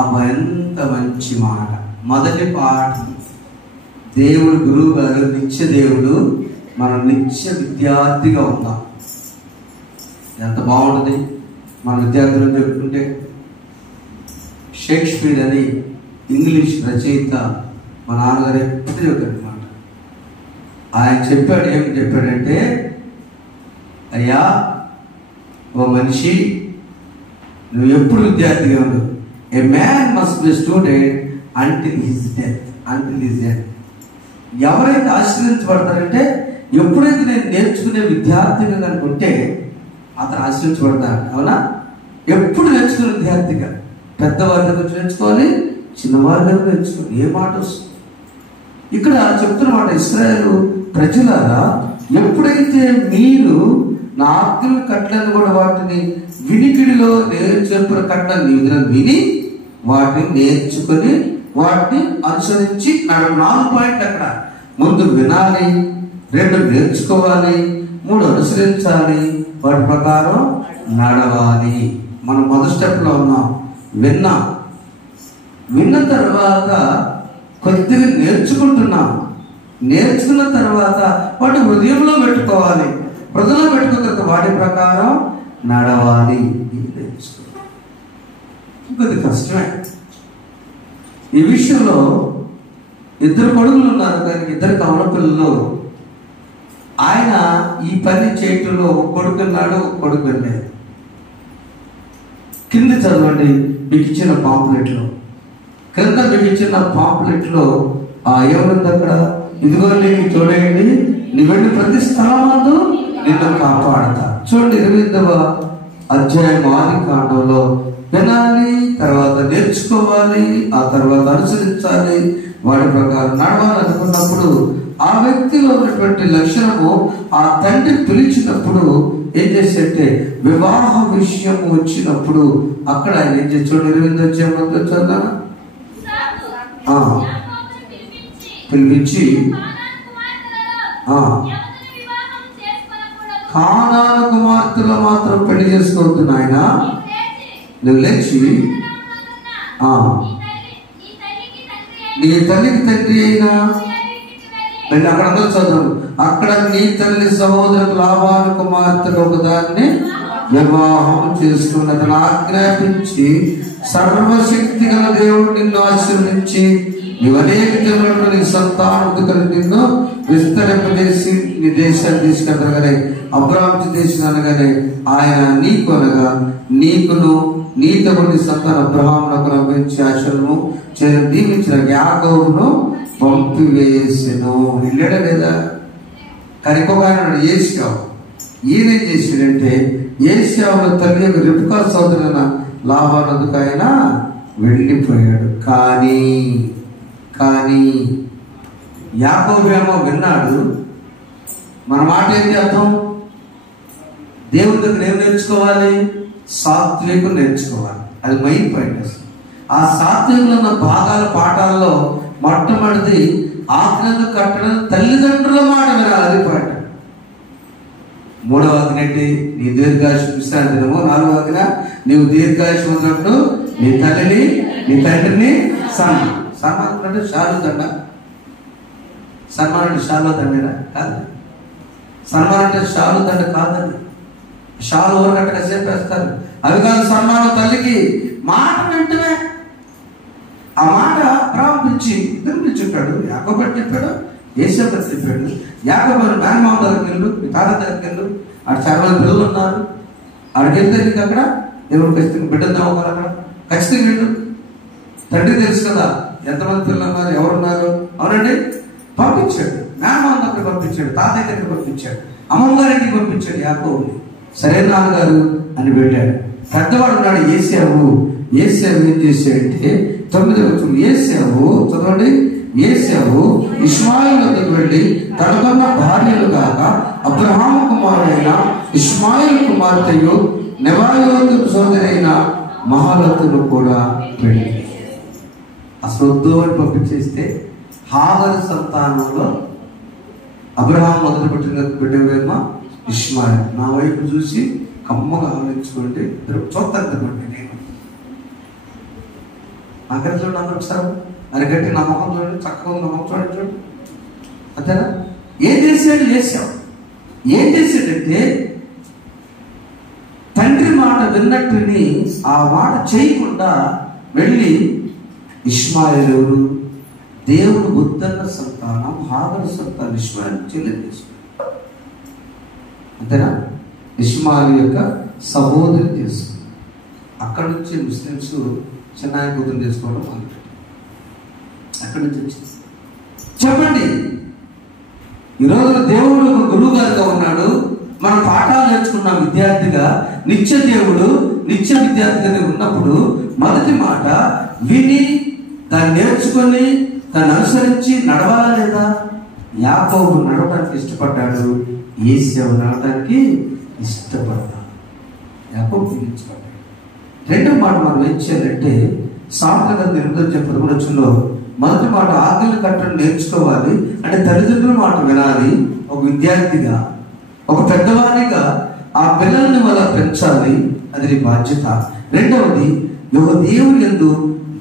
అబ్బా ఎంత మంచి మాట. మొదటి పాఠం, దేవుడు గురువు గారు నిత్య దేవుడు, మనం నిత్య విద్యార్థిగా ఉన్నాం. ఎంత బాగుంటుంది మన విద్యార్థులను చెప్పుకుంటే. షేక్స్పియర్ అని ఇంగ్లీష్ రచయిత మా నాన్నగారు ఎప్పుడు చెప్పారనమాట. ఆయన చెప్పాడు, ఏమి చెప్పాడంటే, అయ్యా ఓ మనిషి, నువ్వు ఎప్పుడు విద్యార్థిగా ఉండు. ఏ man must be student until his death. Until his death. ఎవరైతే ఆశ్రయించబడతారంటే, ఎప్పుడైతే నేను నేర్చుకునే విద్యార్థిగా కనుకుంటే అతను ఆశ్రయించబడతాడు. అవునా? ఎప్పుడు నేర్చుకునే విద్యార్థిగా, పెద్దవారి దగ్గర నేర్చుకోవాలి, చిన్నవారి దగ్గర నేర్చుకోవాలి. ఏ మాట వస్తుంది ఇక్కడ చెప్తున్నమాట. ఇశ్రాయేలు ప్రజలారా, ఎప్పుడైతే మీరు నా ఆజ్ఞల కట్టలను కూడా వాటిని వినికిడిలో నేను చెప్పిన కట్టలను విని వాటిని నేర్చుకొని వాటిని అనుసరించి 4 పాయింట్లు అక్కడ. ముందు వినాలి, 2 నేర్చుకోవాలి, 3 అనుసరించాలి, వాటి ప్రకారం నడవాలి. మనం మొదటి స్టెప్లో ఉన్నాం. విన్న తర్వాత కొద్దిగా నేర్చుకుంటున్నాం. నేర్చుకున్న తర్వాత వాటి హృదయంలో పెట్టుకోవాలి. హృదయంలో పెట్టుకున్న తర్వాత వాటి ప్రకారం నడవాలి. కొద్ది కష్టమే. ఈ విషయంలో 2 కొడుకులు ఉన్నారు, కానీ 2 కవల పిల్లలు. ఆయన ఈ పని చేయటంలో ఒక కొడుకు ఉన్నాడు, ఒక కొడుకు వెళ్ళలేదు. కింద చదవండి మీకు ఇచ్చిన పాంప్లెట్లో. క్రింద మీకు ఇచ్చిన పాంప్లెట్లో ఏముంది అక్కడ? ఇదిగో నీకు చూడండి, నీ వెళ్ళి ప్రతి స్థలమందు నిన్ను కాపాడతా. చూడండి 28వ అధ్యాయం ఆది కాండంలో వినాలి, తర్వాత నేర్చుకోవాలి, ఆ తర్వాత అనుసరించాలి, వాడి ప్రకారం నడవాలనుకున్నప్పుడు ఆ వ్యక్తిలో ఉన్నటువంటి లక్షణము ఆ తండ్రి పిలిచినప్పుడు ఏం చేసేటే వివాహ విషయం వచ్చినప్పుడు అక్కడ ఆయన ఏం చేసి చూడండి 28వ అధ్యాయం చదువుతానా? పిలిపించి కానాను కుమార్తెలు మాత్రం పెళ్లి చేసుకోవద్దు నాయన, నువ్వు లేచి నీ తల్లికి తండ్రి అయినా అక్కడ అందరూ చదువు. అక్కడ నీ తల్లి సహోదరుడు లాబాను కుమార్తెలు ఒకదాన్ని వివాహం చేసుకున్నదని ఆజ్ఞాపించి, సర్వశక్తి గల దేవుడు నిన్ను ఆశీర్వదించి నీవు అనేక జనులను నీ సంతానముతో నిన్ను విస్తరింపజేసి నీ దేశాన్ని తీసుకెళ్ళగానే అబ్రాహాము దేశం అనగానే ఆయన నీకు అనగా నీకును నీతో నీ సంతాన అబ్రహామునకు రప్పించి ఆశలను దీవించిన యాకోబును పంపివేసెను. వెళ్ళాడా లేదా? కానీ ఇంకొక ఆయన ఏశావు. ఈయన ఏం చేశాడంటే ఏశావుల తల్లి యొక్క రిబ్కా సోదరున లాబానుకు ఆయన వెళ్ళిపోయాడు. కానీ యాకోబు ఏమో విన్నాడు. మన మాట ఏంటి అర్థం? దేవుని దగ్గర ఏం నేర్చుకోవాలి? సాత్వికం నేర్చుకోవాలి. అది మెయిన్ పాయింట్. ఆ సాత్వికంలో ఉన్న భాగాల పాఠాల్లో మొట్టమొదటిది ఆజ్ఞలు కట్టడం తల్లిదండ్రుల మాట వినాలి. అది పాట. మూడవ ఆజ్ఞ ఏంటి? నీ దీర్ఘాయుష్ విశ్రాంతి దినము. నాలుగవ ఆజ్ఞ నీవు దీర్ఘాయుష్ ఉన్నప్పుడు నీ తల్లిని నీ తండ్రిని సన్మానం అంటే షాలు దండ. సన్మానం అంటే షాలో దండేనా? కాదు. సన్మానం అంటే షాలు దండ కాదని. షాలు ఓరగట్టగా చేపేస్తారు. అవి కాదు సన్మానం. తల్లికి మాట వెంటనే ఆ మాట అబ్రాహాము పిలిచి ఇద్దరు పిలిచిప్పాడు. యాకోబు చెప్పాడు, యేసేపు చెప్పాడు. యాకోబు మేనమామ దగ్గరికి వెళ్ళు, మీ తాత దగ్గరికి వెళ్ళు. అక్కడ చాలా మంది పిల్లలు ఉన్నారు. అక్కడికి వెళ్తే నీకు అక్కడ దేవుడు ఖచ్చితంగా బిడ్డలు అవ్వాలి. అక్కడ ఖచ్చితంగా వెళ్ళు. తండ్రి తెలుసు కదా ఎంతమంది పిల్లలు ఉన్నారు, ఎవరున్నారు. అవునండి, పంపించాడు. మేనమామ దగ్గర పంపించాడు, తాతయ్య దగ్గర పంపించాడు, అమ్మమ్మ గారింటికి పంపించాడు యాకోబుని. సరే నాన్నగారు అని వెళ్ళాడు. పెద్దవాడు ఉన్నాడు ఏశావు. ఏశావు ఏం చేశాడంటే 9వ వచనం, ఏశావు చదవండి. ఏశావు ఇష్మాయేలు వద్దకు వెళ్ళి తనకున్న భార్యలు కాక అబ్రహాము కుమారుడైన ఇష్మాయేలు కుమార్తెయు నెబాయోతు సోదరైన మహాలతును కూడా పెళ్లి. అసలు వద్దు అని పంపించేస్తే హాగరు సంతానంలో అబ్రహాము మొదలు పెట్టిన బిడ్డవేమో ఇష్మాయేలు. నా వైపు చూసి కమ్మగా ఆలోచించుకోండి. చూస్తాను నేను అక్కడ చూడండి. అందరూ ఒకసారి అరగట్టి నా మొహం చూడండి, చక్కగా ఉంది నా మొహం చూడండి. చూడండి అంతేనా? ఏం చేశాడు? చేశావు. ఏం చేశాడంటే తండ్రి మాట విన్నట్టుని ఆ మాట చేయకుండా వెళ్ళి ఇష్మాయేలు ఎవరు? దేవుడు వద్దన్న సంతానం, హాగరు సంతానం. ఇష్మాయేలు చెల్లెలు చేసుకున్నాడు. అంతేనా? ఇష్మాయేలు యొక్క సహోదరి చేసుకున్నాడు. అక్కడి నుంచి ముస్లిమ్స్ చిన్నాయ కూతురు చేసుకోవడం మొదలుపెట్టారు. అక్కడి నుంచి వచ్చింది. చెప్పండి, ఈరోజు దేవుడు ఒక గురువు గారుగా ఉన్నాడు. మనం పాఠాలు నేర్చుకున్న విద్యార్థిగా నిత్య దేవుడు నిత్య విద్యార్థిగా ఉన్నప్పుడు మొదటి మాట విని దాన్ని నేర్చుకొని దాన్ని అనుసరించి నడవాలా లేదా? యాకోబు నడవడానికి ఇష్టపడ్డాడు, ఏశావు నడవడానికి ఇష్టపడ్డాడు. యాకోబు పిలిచిపడ్డాడు. రెండో మాట మనం ఏం చేయాలంటే సామెతల 8:13 మొదటి మాట ఆజ్ఞలు కట్టడం నేర్చుకోవాలి. అంటే తల్లిదండ్రుల మాట వినాలి. ఒక విద్యార్థిగా, ఒక పెద్దవాడిగా ఆ పిల్లల్ని వల్ల పెంచాలి. అది నీ బాధ్యత. రెండవది దేవుని యందు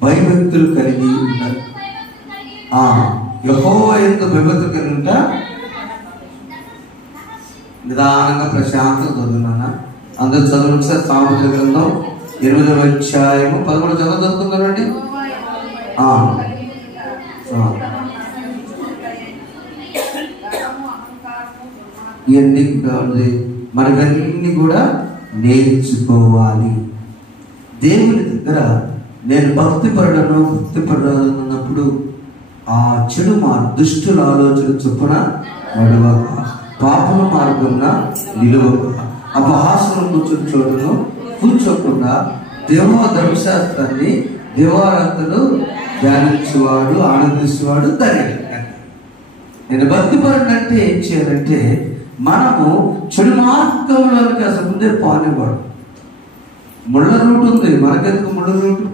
భయభక్తులు కలిగి ఉండాలి. యెహోవా యందు భయభక్తులు కలిగి ఉంటా. నిదానంగా ప్రశాంతంగా చదువుతున్నా. అందరూ చదువు సార్. సామెతల గ్రంథం 8వ అధ్యాయము 11 చదువుతున్నారండి. ఇవన్నీ మనవన్నీ కూడా నేర్చుకోవాలి. దేవుని దగ్గర నేను భక్తిపరుడను భక్తిపరుడన్నప్పుడు ఆ చెడు దుష్టుల ఆలోచన చొప్పున నడవక, పాపల మార్గంన నిలువక, అపహాసనం కూర్చుని చోటును కూర్చోకుండా ధర్మశాస్త్రాన్ని దేవారాధనలు ధ్యానించేవాడు, ఆనందించేవాడు ధన్యుడు. నేను భక్తిపరుడంటే ఏం చేయాలంటే మనము చెడు మార్గంలోనికి అసలు ముందే పానివాడు. ముళ్ళ రూట్ ఉంది, మనకెందుకు ముళ్ళ రూట్?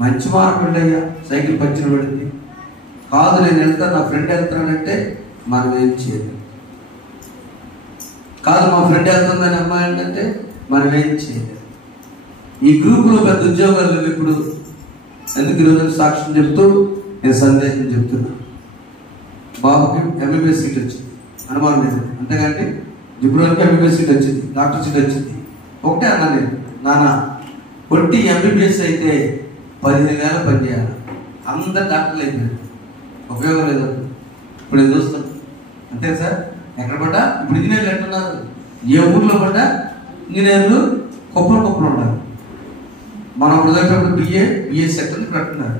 మంచి మార్గం అయ్యా, సైకిల్ పంచర్ పడింది కాదు, నేను వెళ్తాను, నా ఫ్రెండ్ వెళ్తానంటే మనం ఏం చేయాలి? కాదు, మా ఫ్రెండ్ వెళ్తుందని అమ్మాయి ఏంటంటే మనం ఏం చేయాలి? ఈ గ్రూపులో పెద్ద ఉద్యోగాలు లేవు ఇప్పుడు. ఎందుకు ఈరోజు సాక్ష్యం చెప్తూ నేను సందేశం చెప్తున్నా. బాబుకి ఎంబీబీఎస్ సీట్ వచ్చింది, అనుమానం లేదు. అంతేగాని జిబ్రోన్కి ఎంబీబీఎస్ సీట్ వచ్చింది, డాక్టర్ సీట్ వచ్చింది. ఒకటే అన్నా నేను, నాన్న కొట్టి ఎంబీబీఎస్ అయితే 15,000 పని చేయాలి. అందరు డాక్టర్లు అయిపోయారు, ఉపయోగం లేదు. ఇప్పుడు నేను చూస్తాను అంతే సార్. ఎక్కడ పడ్డా ఇప్పుడు ఇంజనీర్లు ఎట్టున్నారు, ఏ ఊర్లో పడ్డా ఇంజనీర్లు కుప్పలు ఉన్నారు. మనం ఇప్పుడు దగ్గర బిఏ సెక్టర్ పెట్టున్నారు.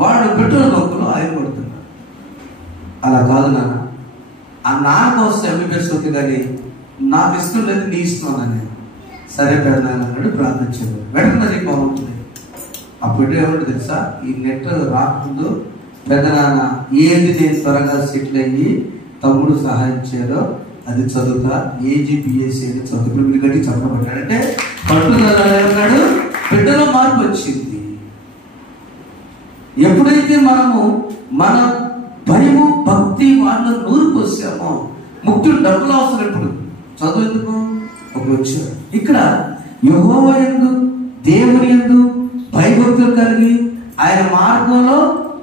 వాళ్ళు పెట్రోల్ బంకులు ఆయిల్ పడుతున్నారు. అలా కాదు నాన్న, ఆ నాన్న వస్తే ఎంబీబీఎస్ అవుతుంది, కానీ నాకు ఇష్టం లేదు, నీ ఇష్టం అన్నాను. సరే పెడతాను అన్నాడు, ప్రార్థించాడు. వెంటనే బాగుంటుంది. అప్పుడు ఏమంటే తెలుసా, ఈ నెట్ రాకముందు పెద్దనాన్న ఏది నేను త్వరగా సెటిల్ అయ్యి తమ్ముడు సహాయం చేయాలో అది చదువుతా, ఏజీబీఎస్సీ అని చదువు. ఇప్పుడు మీరు గట్టి చదవబడ్డాడు అంటే పట్టుదలన్నాడు. బిడ్డలో మార్పు వచ్చింది. ఎప్పుడైతే మనము మన భయము భక్తి వాళ్ళు నూరు పోసాము. ముఖ్యం డబ్బులు అవసరం. ఎప్పుడు చదువు ఎందుకు ఒక వచ్చారు. ఇక్కడ యెహోవా యందు దేవుని యందు భయభక్తులు కలిగి ఆయన మార్గంలో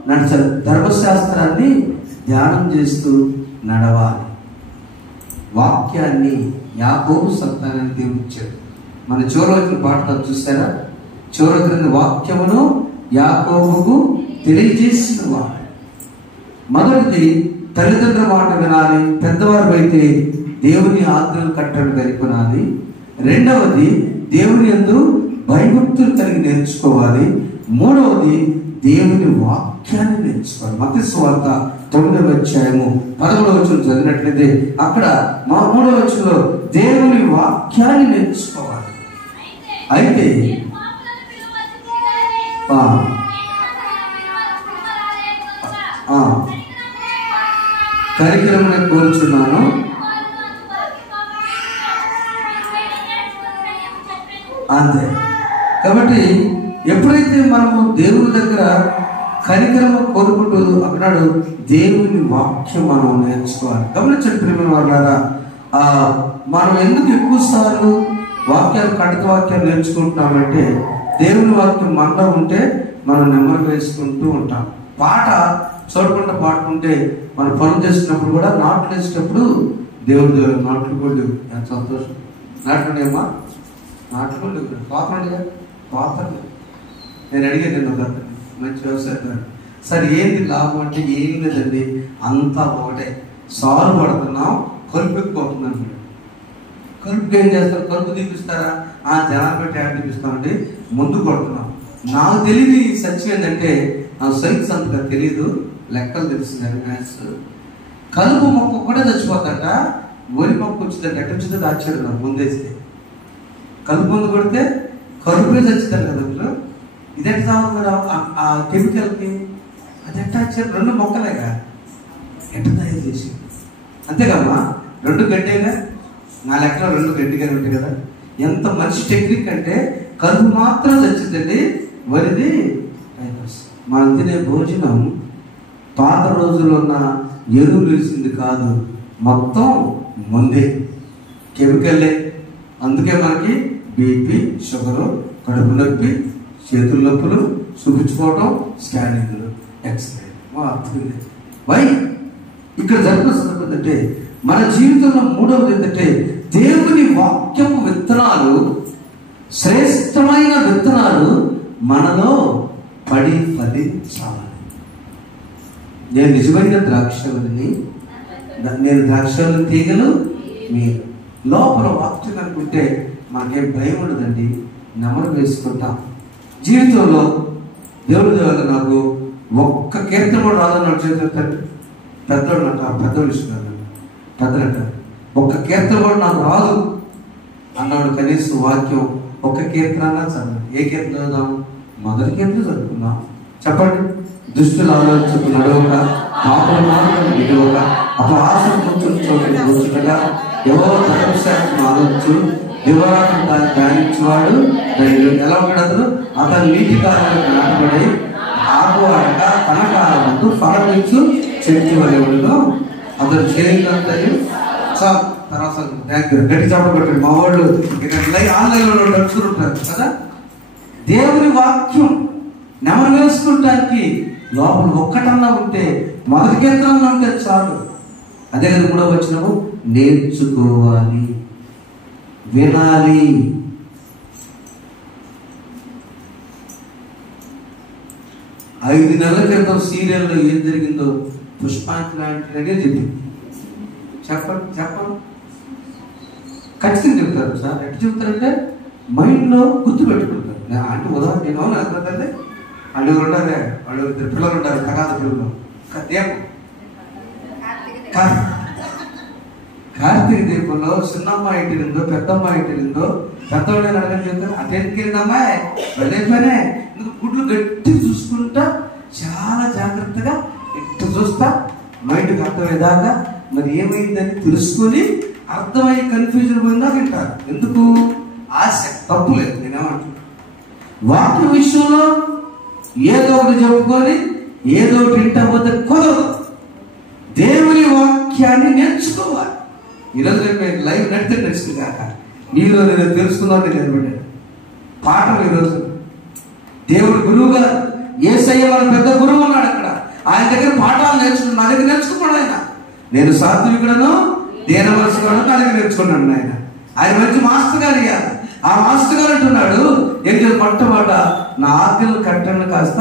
నడచాలి. ధర్మశాస్త్రాన్ని ధ్యానం చేస్తూ నడవాలి. వాక్యాన్ని యాకోబు సంతానాన్ని దేవుడు ఇచ్చాడు. మన చివరి పాటలు చూసారా? చివరి వాక్యమును యాకోబుకు తెలియజేసిన వాడు. మొదటిది తల్లిదండ్రుల మాట వినాలి. పెద్దవారు అయితే దేవుని ఆజ్ఞలు కట్టడం గరికొనాలి. రెండవది దేవుని యందు భయభక్తులు కలిగి నేర్చుకోవాలి. మూడవది దేవుని వాక్యాన్ని నేర్చుకోవాలి. మత్తయి సువార్త 9వ అధ్యాయము 11వ వచనం చదివినట్లయితే అక్కడ 3వ వచనంలో దేవుని వాక్యాన్ని నేర్చుకోవాలి. అయితే కరికరమునే కోరుచున్నాను. అంతే. కాబట్టి ఎప్పుడైతే మనము దేవుని దగ్గర కరికరము కోరుకుంటూ అన్నాడు, దేవుని వాక్యం మనం నేర్చుకోవాలి. గమనించండి ప్రియమైన వాళ్ళారా, మనం ఎందుకు ఎక్కువ సార్లు వాక్యాలు కడిత వాక్యాలు నేర్చుకుంటున్నామంటే దేవుని వాక్యం మనలో ఉంటే మనం నెమ్మది వేసుకుంటూ ఉంటాం. పాట చూడకుండా పాడుకుంటే మనం పనులు చేసినప్పుడు కూడా నాట్లు వేసేటప్పుడు దేవుడు నాట్లు కూడా ఎంత సంతోషం. నాట్లునేమా నాట్లు కూడా పాత్రలుగా పాత్రలు. నేను అడిగాను నిన్న మంచి వ్యవసాయం సార్ ఏంది లాభం అంటే ఏం లేదండి, అంతా ఒకటే. సారు పడుతున్నాం, కలుపు ఎక్కువవుతుంది అన్నాడు. కలుపుకి ఏం చేస్తారు? కలుపు తీపిస్తారా? జనాలు పెట్టి యాడ్ తీపిస్తామండి, ముందు కొడుతున్నాం. నాకు తెలియని సత్యం ఏంటంటే నాకు సైన్స్ అంతగా తెలియదు, లెక్కలు తెలిసిందని మ్యాథ్స్. కలుపు మొక్క కూడా చచ్చిపోతాట, వరి మొక్క వచ్చిందంటే ఎక్కడ వచ్చిందో దాచాడు నాకు ముందేస్తే. కలుపు ముందు కొడితే కలుపే చచ్చుతారు కదా అందులో. ఇదెంట సాగుతుంది ఆ కెమికల్కి? అది ఎట్లా వచ్చారు? 2 మొక్కలేగా ఎట్లా తయారు చేసి అంతేకమ్మా. 2 గడ్డేగా, నా లెక్కలో 2 గడ్డిగానే ఉంటాయి కదా. ఎంత మంచి టెక్నిక్ అంటే కలుపు మాత్రం చచ్చిందండి, వరిది. మనం తినే భోజనం పాత రోజుల్లో ఉన్న ఎరువులు వేసింది కాదు, మొత్తం ముందే కెమికల్లే. అందుకే మనకి బీపీ, షుగరు, కడుపు నొప్పి, చేతుల నొప్పులు, చూపించుకోవటం, స్కానింగ్లు, ఎక్స్రే. వై ఇక్కడ జరుగుతుందంటే మన జీవితంలో మూడవది ఏంటంటే దేవుని వాక్యపు విత్తనాలు, శ్రేష్టమైన విత్తనాలు మనలో పడి ఫలించాలి. నేను నిజమైన ద్రాక్షవల్లిని, నేను ద్రాక్షవల్లి తీగలు మీరు. లోపల వాక్యం అనుకుంటే మనకేం భయం ఉండదండి, నెమరు వేసుకుంటాం. జీవితంలో దేవుడి వల్ల నాకు ఒక్క కీర్తన కూడా రాదన్నాడు. చేస్తాడు పెద్దోళ్ళు అంటారు, పెద్దోళ్ళు ఇస్తున్నారు, పెద్దలు అంటారు. ఒక్క కీర్తన కూడా నాకు రాదు అన్నాడు. కనీసం వాక్యం ఒక్క కీర్తన అన్నా చదవండి. ఏ కీర్తన చదువుదాం? మొదటి కీర్తన చదువుకుందాం. చెప్పండి. దుష్టుల ఆలోచనకు నడవక, పాపల మార్గం విడవక, అపహాసం కూర్చుండగా ఎవరో ధర్మశాస్త్రం ఆలోచించు దివారాత్రం దాన్ని ధ్యానించేవాడు ఎలా ఉంటాడు? అతను నీటి కాలంలో నాటబడి ఆకువాడక తన కాలంలో ఫలమిచ్చు చెట్టు వలె ఉండదు. అతను చేయగలుగుతాయి. తర్వాత గట్టి చెప్పబట్టాడు. మా వాళ్ళు ఆన్లైన్లో నడుచుకుంటారు కదా. దేవుని వాక్యం నెమరు వేసుకుంటానికి లోపల ఒక్కటన్నా ఉంటే, మొదటి కేంద్రంలో ఉంటే చాలు. అదే కదా 3వ వచనము, నేర్చుకోవాలి, వినాలి. ఐదు నెలల క్రితం సీరియల్లో ఏం జరిగిందో పుష్పాంజలి లాంటిదే చెప్పింది. చెప్పండి ఖచ్చితంగా చెప్తారు సార్. ఎట్లా చెప్తారంటే మైండ్లో గుర్తు పెట్టుకుంటారు. అంటే ఉదాహరణ నేను అనుకుంటే వాళ్ళు ఉంటారే, వాళ్ళు 2 పిల్లలు ఉంటారు, తగాద పిల్లలు. కార్తీక దీపంలో చిన్నమ్మ ఇంటి నిందో పెద్దమ్మ ఇంటి నిందో పెద్దవాళ్ళు అడగని చెప్తారు. అటెందుకు వెళ్ళినమ్మాయి వెళ్ళైపోయినా గుడ్లు గట్టి చూసుకుంటా చాలా జాగ్రత్తగా ఇట్లా చూస్తా మైండ్కి అర్థమయ్యేదాకా మరి ఏమైందని తెలుసుకొని అర్థమయ్యి కన్ఫ్యూజన్ పోయిందా వింటారు. ఎందుకు? ఆశ. తప్పు లేదు, నేనేమంటున్నా. వాక్య విషయంలో ఏదో ఒకటి చెప్పుకొని ఏదో ఒకటి వింటా పోతే కుదరదు. దేవుని వాక్యాన్ని నేర్చుకోవాలి. ఈరోజు రేపు లైవ్ నడితే నడుస్తుంది కాక నీలో నేను తెలుసుకుందామని నిలబడ్డాను. పాఠం ఈరోజు దేవుడు గురువు గారు యేసయ్య వాళ్ళ పెద్ద గురువు ఉన్నాడు అక్కడ. ఆయన దగ్గర పాఠాలు నేర్చుకున్నాను. నా దగ్గర నేర్చుకున్నాడు ఆయన. నేను సాత్వికుడను దేన మనసుకుడను నా దగ్గర నేర్చుకున్నాను ఆయన. ఆయన మంచి మాస్టర్ గారు ఇయ్యాలి. ఆ మాస్టర్ గారు అంటున్నాడు, ఏం చేయాలి? మొట్టమొదట నా ఆజ్ఞలు కట్టండి, కాస్త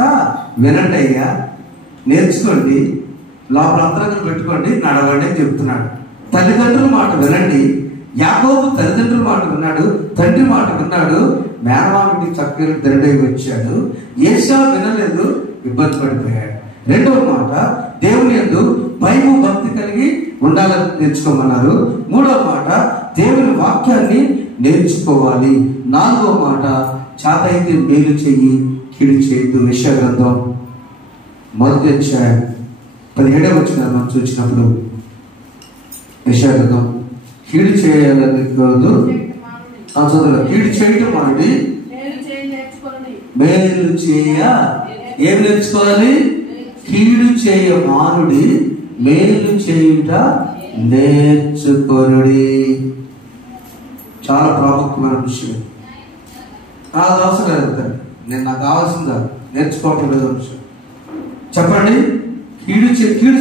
వినండి అయ్యా, నేర్చుకోండి, లోపల అంతరంగం పెట్టుకోండి, నడవండి అని చెప్తున్నాడు. తల్లిదండ్రుల మాట వినండి. యాకోబు తల్లిదండ్రుల మాట విన్నాడు, తండ్రి మాట విన్నాడు. మేనమామికి చక్కగా తండ్రి వచ్చాడు. ఏశావు వినలేదు, ఇబ్బంది పడిపోయాడు. రెండవ మాట, దేవుని యందు భయము భక్తి కలిగి ఉండాలని నేర్చుకోమన్నారు. మూడవ మాట, దేవుని వాక్యాన్ని నేర్చుకోవాలి. నాలుగవ మాట, చేతైతే మేలు చెయ్యి, కీడు చేయొద్దు. యెషయా గ్రంథం 1వ అధ్యాయం 17వ వచనం మనం చూసినప్పుడు, యెషయా గ్రంథం కీడు చేయాలని కాదు, కీడు చేయటం మానండి, మేలు చేయ. ఏం నేర్చుకోవాలి? కీడు చేయ మానుడి, మేలు చేయుట నేర్చుకొనుడి. చాలా ప్రాముఖ్యమైన విషయం. నాకు అవసరం లేదు, నాకు కావాల్సిందా నేర్చుకోవటం లేదు విషయం. చెప్పండి. కీడు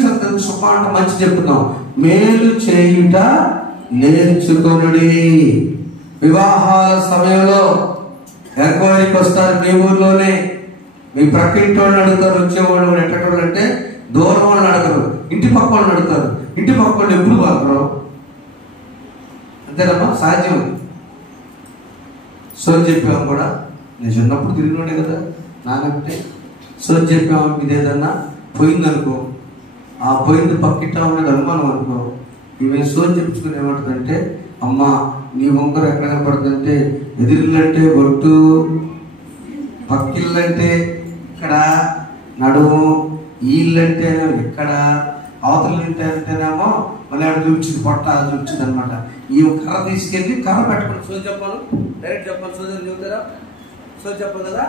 సత్యం సుఖాంట మంచి చెప్తున్నాం. మేలు చేయుట నేర్చుకొనుడి. వివాహాల సమయంలో ఎంక్వైరీకి వస్తారు. మీ ఊర్లోనే మీ ప్రక్కింటి వాళ్ళని అడుగుతారు. వచ్చేవాళ్ళు ఎట్టేవాళ్ళు అంటే దూరం వాళ్ళని అడగరు, ఇంటి పక్క వాళ్ళని అడుగుతారు. ఇంటి పక్క వాళ్ళు ఎప్పుడు పలకరు. అంతేనమ్మా, సహజం. సోది చెప్పాము కూడా, నేను చిన్నప్పుడు తిరిగినాడే కదా నాకంటే. సోది చెప్పాము, ఇది ఏదన్నా పోయిందనుకో, ఆ పోయింది పక్కింటా ఉన్నది అనుమానం అనుకో, ఇవి సోది చెప్పుకుని ఏమంటుందంటే, అమ్మ నీ వంకర ఎక్కడ కనపడుతుందంటే, ఎదిరిల్లంటే బొట్టు, పక్కిళ్ళంటే ఇక్కడ నడుము, ఈ ఇల్లంటే ఇక్కడ, అవతల ఇంటి అంటేనేమో మళ్ళీ ఆడ చూపించింది, పొట్ట చూపించింది అనమాట. ఈ కర్ర తీసుకెళ్ళి కర్ర పెట్టుకుని సోది చెప్పాలి, డైరెక్ట్ చెప్పాలి. సోది చెబుతారా? సోది చెప్పాలి కదా.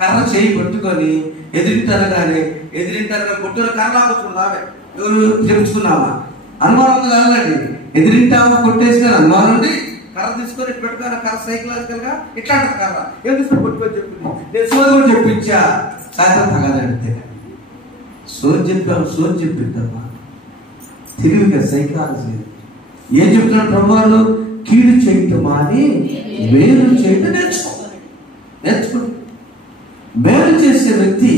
కర్ర చేయి పెట్టుకొని ఎదిరింటారు కొట్టుకుని కర్ర లాగొచ్చుకుంది. ఆమె ఎవరు చెప్పుకున్నామా? అనుమానం కాదండి. ఎదిరింటామా కొట్టేసిన అనుమానం ఉండి కర్ర తీసుకొని పెట్టుకుని కర్ర సైకలాజికల్ గా ఇట్లా అంటారు. కర్ర ఏం తీసుకొని కొట్టుకొని చెప్పింది. నేను సోది కూడా చెప్పించా, సాయంత్రం తగదంటే సోది చెప్పిందమ్మా. తెలివిగా సైకాలజీ ఏం చెప్తున్నాడు ప్రభువారు? కీడు చేయటం అని మేలు చేయటం నేర్చుకోండి. మేలు చేసే వ్యక్తి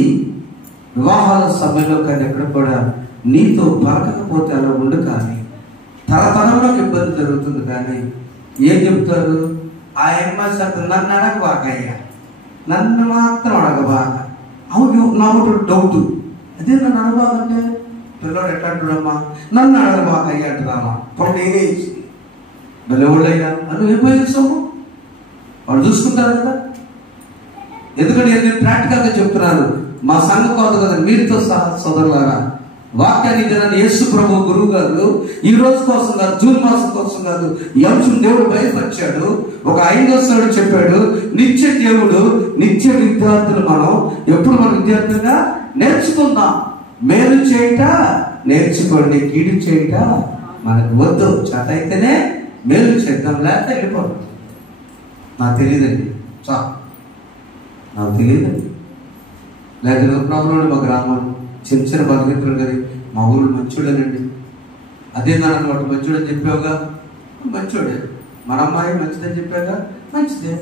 వివాహాల సమయంలో కానీ ఎక్కడ కూడా నీతో పలకకపోతే అలా ఉండు. కానీ తరతరంలో ఇబ్బంది జరుగుతుంది. కానీ ఏం చెప్తారు? ఆ అమ్మాయి శాతం నన్ను అడగబాకయ్యా, నన్ను మాత్రం అడగబాక. అవును, నాకు డౌట్, అదే నన్ను అడగబాకంటే పిల్లవాడు ఎట్లా అంటుడమ్మా, నన్ను అడగబాకయ్యా అంటున్నామా. ఇప్పుడు నేనే ఇచ్చింది బలెవాళ్ళయ్యా నన్ను ఏమోసాము, వాళ్ళు చూసుకుంటారు కదా. ఎందుకంటే నేను ప్రాక్టికల్గా చెప్తున్నాను. మా సంఘం కాదు కదా, మీరుతో సహా సోదరులారా, వాక్యాన్ని వినని యేసు ప్రభు గురువు గారు ఈ రోజు కోసం కాదు, జూన్ మాసం కోసం కాదు, ఈ అంశం దేవుడు బయలుపరిచాడు. ఒక 5వ శ్లోకం చెప్పాడు, నిత్య దేవుడు నిత్య విద్యార్థులు. మనం ఎప్పుడు మన విద్యార్థులుగా నేర్చుకుందాం. మేలు చేయట నేర్చుకోండి, కీడు చేయట మనకు వద్దు. చేత అయితేనే మేలు చేద్దాం, లేకపోతే వెళ్ళిపోతాం. నాకు తెలియదండి, నాకు తెలియదండి. లేకపోతే రూపనాథంలో మా గ్రామం చిన్న బలగెత్తులు గారి మా ఊరు మంచోడేనండి. అదే నన్ను వాటి మంచోడని చెప్పావుగా, మంచోడే. మన అమ్మాయి మంచిదని చెప్పాగా, మంచిదే.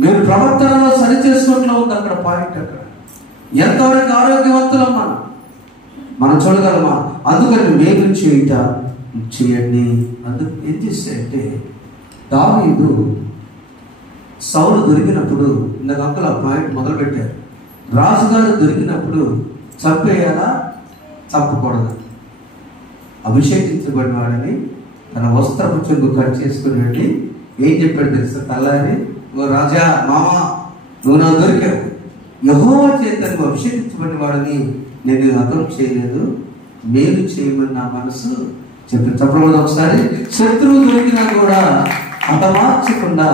మీరు ప్రవర్తనలో సరి చేసుకోవట్లో ఉంది అక్కడ పాయింట్. అక్కడ ఎంతవరకు ఆరోగ్యవంతులమ్మా మనం చూడగలమా? అందుకని మేలు చేయండి. అందుకు ఏం చేస్తాయంటే, దావీదు సౌలు దొరికినప్పుడు ఇందాక అంకుల్ ఆ పాయింట్ మొదలు పెట్టారు. రాజుగారు దొరికినప్పుడు చంపేయాలా, చంపకూడదు? అభిషేకించబడిన వాడని తన వస్త్రపు చెంగు కట్ చేసుకుని వెళ్ళి ఏం చెప్పాడు తెలుసా? తల్లారి, ఓ రాజా, మామ, నువ్వు నాకు దొరికావు, యెహోవా చేత నువ్వు అభిషేకించబడిన వాడని నేను అర్థం చేయలేదు, మేలు చేయమని నా మనసు చెప్పడం. ఒకసారి శత్రువు దొరికినా కూడా హతమార్చకుండా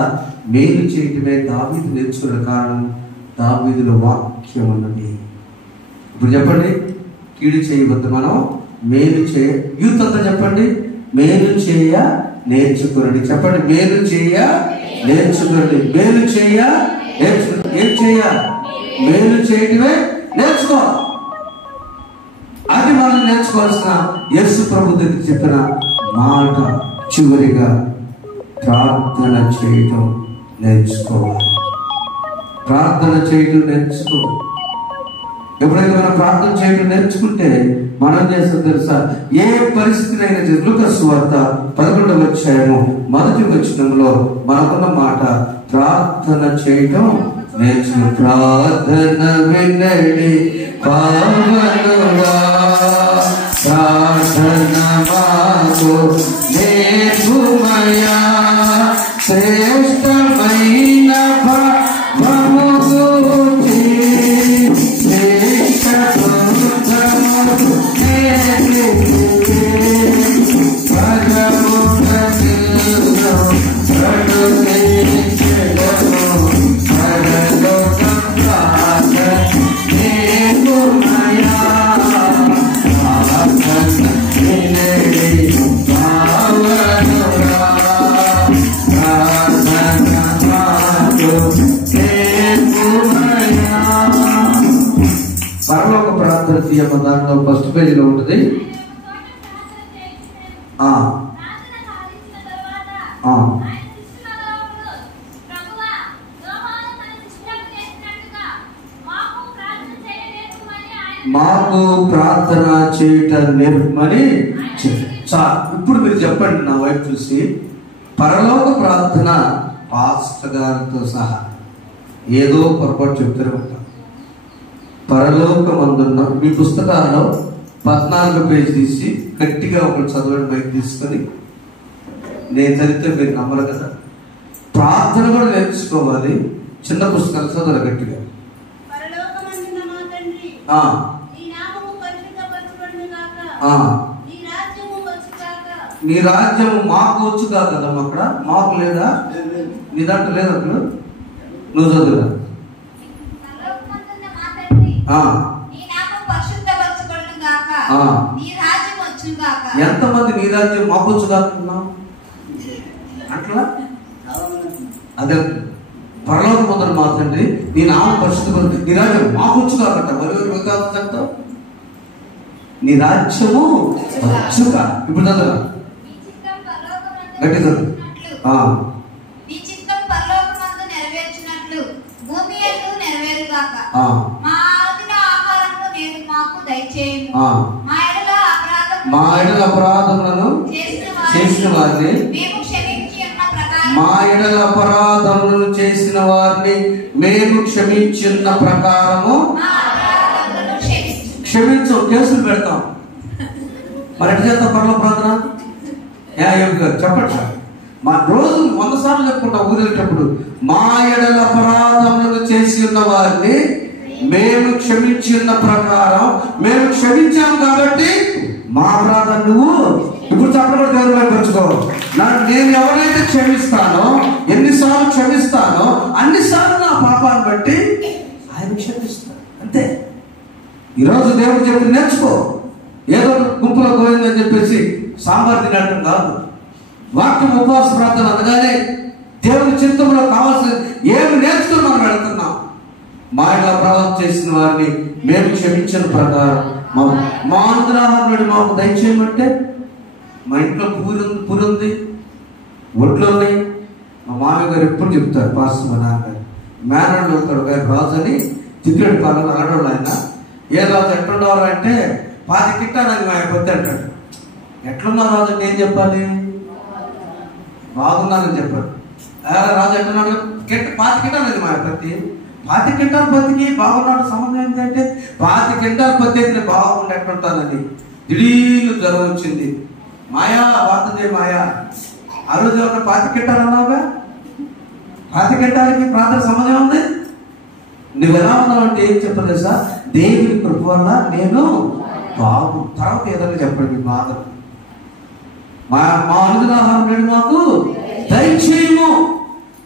మేలు చేయటమే దావీదు నేర్చుకున్న కారణం. దావీదులో వాక్యం ఉన్నది. ఇప్పుడు చెప్పండి, కీడు చేయవద్దు, మనం మేలు చేయ. యూత్ అంతా చెప్పండి, మేలు చేయ నేర్చుకునండి. చెప్పండి, మేలు చేయ నేర్చుకునండి. మేలు చేయ నేర్చుకుని ఏం చేయ? మేలు చేయటమే నేర్చుకో. అది మనం నేర్చుకోవాల్సిన యేసు ప్రభు దగ్గర చెప్పిన మాట. చివరిగా ప్రార్థన చేయటం నేర్చుకోవాలి. ప్రార్థన చేయటం నేర్చుకో. ఎప్పుడైతే మనం ప్రార్థన చేయడం నేర్చుకుంటే మనం చేస్తాం తెలుసా? ఏ పరిస్థితినైనా లూకాసు సువార్త 11వ అధ్యాయము 1వ వచనంలో మనకున్న మాట ప్రార్థన చేయటం నేర్చుకో. ప్రార్థన వినడి పావనుడా, ప్రార్థన మాకు నేర్చుమయా, శ్రేష్టమైన భావము గూర్చి పరలోక ప్రార్థన తీయమ దాంట్లో ఫస్ట్ పేజీలో ఉంటుంది. మాకు ప్రార్థన చేయటం నేర్పమని. ఇప్పుడు మీరు చెప్పండి నా వైపు చూసి, పరలోక ప్రార్థన పాస్టర్ గారితో సహా ఏదో పొరపాటు చెప్తూనే ఉంటాం. పరలోకమందున్న మీ పుస్తకాల్లో 14వ పేజీ తీసి గట్టిగా ఒకటి చదవండి, బయట తీసుకొని. నేను చదివితే మీరు నమ్మరు కదా. ప్రార్థన కూడా నేర్చుకోవాలి. చిన్న పుస్తకాలు చదవాలి గట్టిగా. నీ రాజ్యము మాకు వచ్చుగా కదా. అక్కడ మాకు లేదా? నీ దాంట్లో లేదు అక్కడ. నువ్వు చదువురా. ఎంతమంది నీ రాజ్యం మాకు వచ్చుగా అట్లా? అదే పరలోక పొందడం మా తండ్రి, నీ నామం పరిశుద్ధ, నీ రాజ్యం మాకు వచ్చుగా కట్ట. మరి నీ రాజ్యము వచ్చుగా. ఇప్పుడు చదువురా గట్టి చదువు. మా ఎడల అపరాధములను చేసిన వారిని, మా ఎడల అపరాధములను చేసిన వారిని మేము క్షమించిన ప్రకారము క్షమించు. కేసులు పెడతాం. మరి ఎట్లా చేస్తాం పరలోక ప్రార్థన? చెప్పండి. మా రోజు 100 సార్లు చెప్పుకుంటాం ఊరేటప్పుడు. మా ఎడల అపరాధములను చేసి ఉన్న వారిని మేము క్షమించిన ప్రకారం. మేము క్షమించాము కాబట్టి మా అపరాధం నువ్వు ఇప్పుడు చెప్పడం దేవుని వైపు పెంచుకో. నేను ఎవరైతే క్షమిస్తానో, ఎన్నిసార్లు క్షమిస్తానో అన్నిసార్లు నా పాపాన్ని బట్టి ఆయన క్షమిస్తాను. అంతే. ఈరోజు దేవుడు చెప్పి నేర్చుకో. ఏదో గుంపులో పోయిందని చెప్పేసి సాంబార్ తినడం కాదు. వాక్యం ఉపవాస ప్రార్థన అనగానే దేవుని చిత్తంలో కావాల్సిన ఏమి నేర్చుకుని మనం వెళుతున్నాం. మా ఇంట్లో అపరాధం చేసిన వారిని మేము క్షమించిన ప్రకారం మా ఆంధ్రాహారుడు మాకు దయచేయమంటే, మా ఇంట్లో పూరి ఉంది, ఒడ్లు ఉన్నాయి. మా మామయ్య గారు ఎప్పుడు చెప్తారు, పాస్టర్ మా నాన్నగారు, మేనడు వెళ్తాడు గారు రాజు అని తిరిగాడు కాలంలో ఆడవాళ్ళు. ఆయన ఏ రాజు ఎట్లున్నారు అంటే 5 కిట్టాలని మా పొద్దు అంటాడు. ఎట్లున్నా రాజు అంటే ఏం చెప్పాలి? బాగున్నానని చెప్పాడు. రాజు ఎట్లున్నాడు? 5 కిట్టాలని మా పత్తి. 5 కింటాల పత్తికి బాగున్నాడు సంబంధం ఏంటంటే 5 కింటాల పత్తి అయితే బాగుండి ఎట్లుంటానని. దిడీలు జ్వరం వచ్చింది. మాయా వార్త మాయా, ఆ రోజు ఎవరైనా 5 కింటాలు అన్నావుగా. 5 కింటాలకి ప్రార్థన సంబంధం ఉంది. నువ్వు ఎలా ఉన్నావు అంటే ఏం చెప్పలేదు సార్, దేవుని కృప వల్ల నేను బాగు. తర్వాత ఏదైనా చెప్పండి. మీ బాధ మా అనుదిన ఆహారం నేడు మాకు దయచేయము.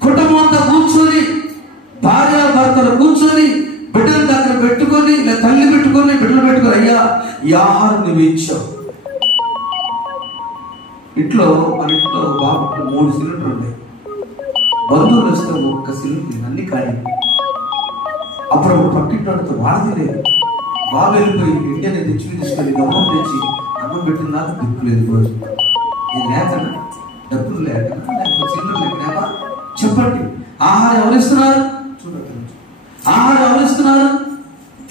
కుటుంబం అంతా కూర్చొని, భార్య భర్తలు కూర్చొని, బిడ్డల దగ్గర పెట్టుకొని, తల్లి పెట్టుకొని, బిడ్డలు పెట్టుకొని, అయ్యా ఈ ఆహారం నువ్వు ఇచ్చావు, ఇంట్లో మన ఇంట్లో బాబు 3 సిలిండర్లు ఉన్నాయి. బంధువులు వస్తే ఒక్క సిలిండర్ అన్ని ఖాళీ. అప్పుడు పక్కింటితో వాడది లేదు. బాబు వెళ్ళిపోయి ఇండియన్ తీసుకెళ్ళి గమనం తెచ్చి అన్నం పెట్టిన దాకా దిక్కులేదు. రోజు ఇది లేకనా, డబ్బులు లేకనా, లేకపోతే సిలిండర్ లేకనేమా చెప్పండి. ఆహారం ఎవరిస్తున్నారు? చూడండి, ఆహారం ఎవరిస్తున్నారు?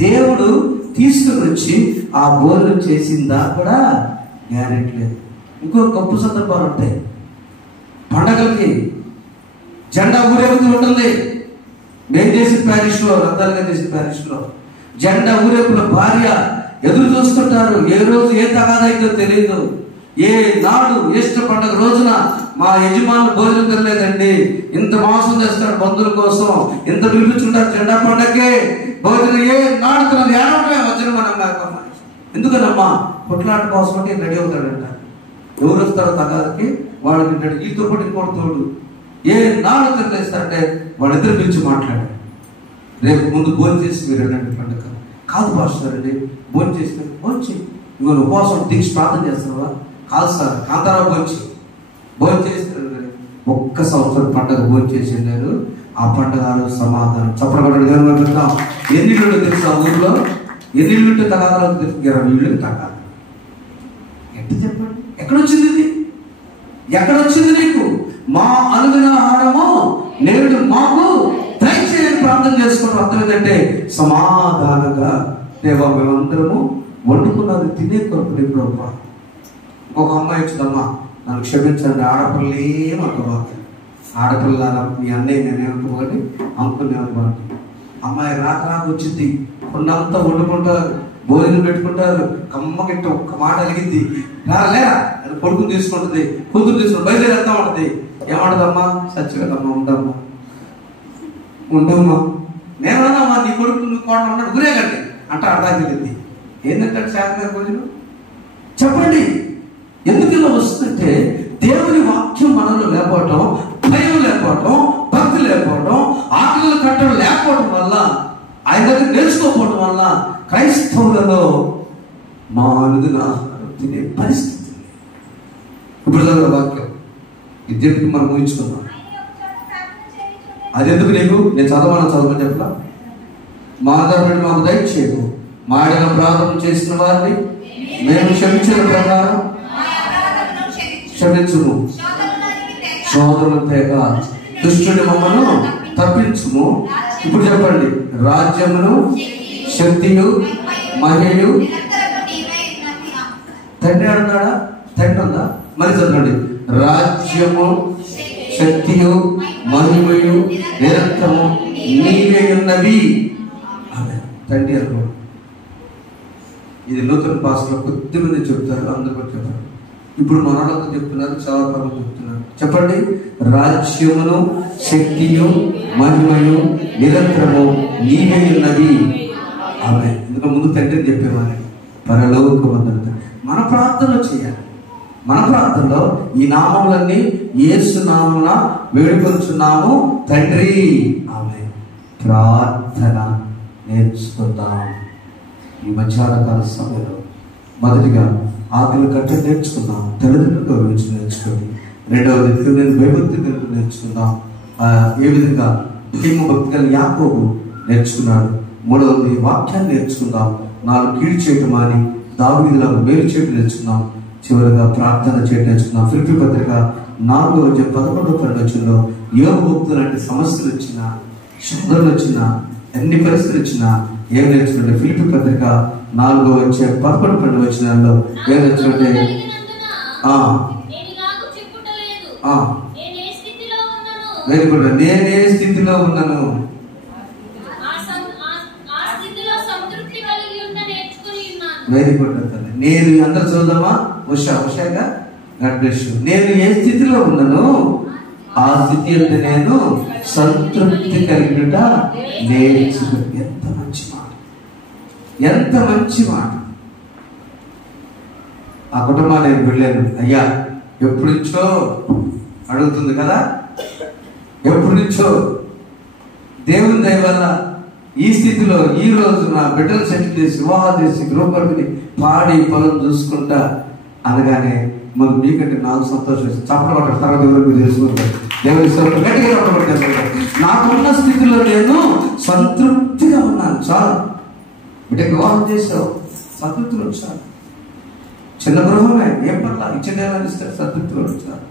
దేవుడు తీసుకుని వచ్చి ఆ భోజనం చేసిందా కూడా గ్యారెంటీ లేదు. ఇంకో గొప్ప సందర్భాలు ఉంటాయి. పండగలకి జెండా ఊరేగుతూ ఉంటుంది. మేము చేసిన ప్యారిస్లో, రద్దాలుగా చేసిన ప్యారిస్లో జెండా ఊరేగుల భార్య ఎదురు చూస్తుంటారు. ఏ రోజు ఏ తగాదైందో తెలియదు. ఏ నాడు ఈస్టర్ పండుగ రోజున మా యజమానులు భోజనం తినలేదండి, ఇంత మోసం చేస్తాడు బంధువుల కోసం, ఇంత పిలుచుంటారు జెండా పండగకే భోజనం ఏ నాడు తినదు. ఏడవడమే వజ్రమనమ్మా. ఎందుకనమ్మా? కొట్లాట కోసం అంటే రెడీ అవుతాడంట. ఎవరు వస్తారో తగాదకి వాడు తింటాడు. ఈతో పాటు ఇంకోటి తోడు. ఏ నాడు తినలేస్తారంటే వాళ్ళిద్దరు పిలిచి మాట్లాడారు. రేపు ముందు భోజనం చేసి మీరు వెళ్ళండి పండుగ. కాదు పాస్టర్ అండి, భోజనం చేస్తే భోజనం ఇవాళ ఉపవాసం దీక్ష ప్రార్థన చేస్తున్నావా? కాదు సార్, కాంతారావు భోజనం చేస్తారు. ఒక్క సంవత్సరం పండుగ భోజనం చేసి వెళ్ళారు. ఆ పండుగ సమాధానం చప్పడబడ్డాడు. దేవుడు ఎన్ని ఇళ్ళు తెలుసు ఆ ఊర్లో? ఎన్ని ఇళ్ళు తగాదాలో తెలుసు? 20 ఇళ్ళకి తగాలి. ఎట్లా చెప్పండి? ఎక్కడొచ్చింది ఇది? ఎక్కడొచ్చింది నీకు? మా అనుదిన ఆహారము నేడు మాకు దయచేయని ప్రార్థన చేసుకోవడం అర్థం ఏంటంటే సమాధానంగా దేవా మేమందరము వండుకున్నది తినే కొరకు ఇప్పుడు ఒక అమ్మాయి వచ్చిందమ్మా, నన్ను క్షమించండి, ఆడపిల్లలు ఏమనుకోవాలి, ఆడపిల్ల మీ అన్నయ్య నేనేమనుకోవాలి, అంకుల్ ఏమనుకోవాలి. అమ్మాయి రాక వచ్చింది, కొన్నంతా వండుకుంటారు, భోజనం పెట్టుకుంటారు. కమ్మగిట్ట ఒక్క మాట అలిగింది, లేరా కొడుకుని తీసుకుంటుంది, కూతురు తీసుకుంటుంది, బయలుదేరేస్తా ఉంటుంది. ఏమంటదమ్మా? సచ్చివేదమ్మా, ఉండమ్మా. నేనన్నామా నీ కొడుకు నువ్వు కోట ఉన్నాడు ఊరే కండి అంటే అర్థం తెలియదు. ఏంటంటే శాఖ భోజనం చెప్పండి. ఎందుకు ఇలా వస్తుందంటే దేవుని వాక్యం మనలో లేకపోవటం, భయం లేకపోవటం, భక్తి లేకపోవటం, ఆకలి కట్టడం లేకపోవడం వల్ల, ఆయన దగ్గర నేర్చుకోకపోవడం వల్ల క్రైస్తవులలో మా అనుదిన తినే పరిస్థితి. ఇప్పుడు చదివే వాక్యం ఇద్దరికి మనం ఊహించుకున్నాం. అది ఎందుకు నీకు? నేను చదవమని చెప్పలా. మా ఆధారపడి మాకు దయచేయకు, మా ఆయన ప్రార్థన చేసిన వారిని మేము క్షమించిన ప్రకారం క్షమించుము, సోదరుల తెగ దుష్టుని మమ్మను తప్పించుము. ఇప్పుడు చెప్పండి, రాజ్యమును శక్తియు మహిళయు తండ్రి అన్నాడా? తండ్రి ఉందా? మరి చదవండి, రాజ్యము శక్తియు మహిమయు నిరంతరము నీవే ఉన్నవి. తండ్రి అనుకోండి. ఇది నూతన భాషలో కొద్దిమంది చెప్తారు, అందరూ చెప్పారు. ఇప్పుడు మనలో చెప్తున్నారు, చాలా పనులు చెప్తున్నారు. చెప్పండి, రాజ్యమును శక్తియు మహిమయు నిరంతరము నీవే ఉన్నవి. ఆమె ఎందుకంటే ముందు తండ్రిని చెప్పేవారు. పరలోకమందు మన ప్రార్థనలో చేయాలి. మన ప్రార్థనలో ఈ నామములన్నీ యేసు నామమున వేడుకొనుచున్నాము తండ్రి. ఆమె ప్రార్థన నేర్చుకుందాం. ఈ మధ్యాహ్నకాల సమయంలో మొదటిగా ఆకలి కట్ట నేర్చుకుందాం, తల్లిదండ్రులు గౌరవించి నేర్చుకోండి. రెండవది దేవుని భయభక్తి నేర్చుకుందాం. ఏ విధంగా భీమ భక్తి గల యాకోబు నేర్చుకున్నాడు. మూడవది వాక్యాన్ని నేర్చుకుందాం. 4 కీడు చేయటం అని దావీదులకు మేలు చేయటం నేర్చుకుందాం. చివరిగా ప్రార్థన చేయడం నేర్చుకున్నాం. ఫిలిప్పీ పత్రిక 4:11 యోగ భక్తులు లాంటి సమస్యలు వచ్చినా, శోధనలు వచ్చినా, ఎన్ని పరిస్థితులు వచ్చినా ఏం నేర్చుకుంటే ఫిలిప్పీ పత్రిక 4:11 ఏం నేర్చుకుంటే వెరీ గుడ్. నేనే స్థితిలో ఉన్నాను. Very good. నేను అందరూ చూద్దామా? ఉషాగా గాడ్ బ్లెస్ యు. నేను ఏ స్థితిలో ఉన్నాను ఆ స్థితి అంటే నేను సంతృప్తి కలిగినట నేర్చుకు. ఎంత మంచి మాట, ఎంత మంచి మాట. ఆ కుటుంబాన్ని నేను వెళ్ళాను. అయ్యా ఎప్పుడు నుంచో అడుగుతుంది కదా, ఎప్పుడు నుంచో దేవుని దయ వల్ల ఈ స్థితిలో ఈ రోజు నా బిడ్డలు సెటిల్ చేసి వివాహాలు చేసి గృహపడిని పాడి పొలం చూసుకుంటా అనగానే మరి మీకంటే నాకు సంతోషం వేస్తుంది. చప్పట్లు కొట్టారు, తర్వాత ఎవరు మీరు తెలుసుకుంటారు. దేవుని స్తోత్రం. గట్టిగా చప్పట్లు కొట్టారు. నాకున్న స్థితిలో నేను సంతృప్తిగా ఉన్నాను. చాలు. బిడ్డకి వివాహం చేసావు, సంతృప్తిలో వచ్చాను. చిన్న గృహమే, ఏం పట్ల ఇచ్చేదేమని ఇస్తే సంతృప్తిలో వచ్చాను.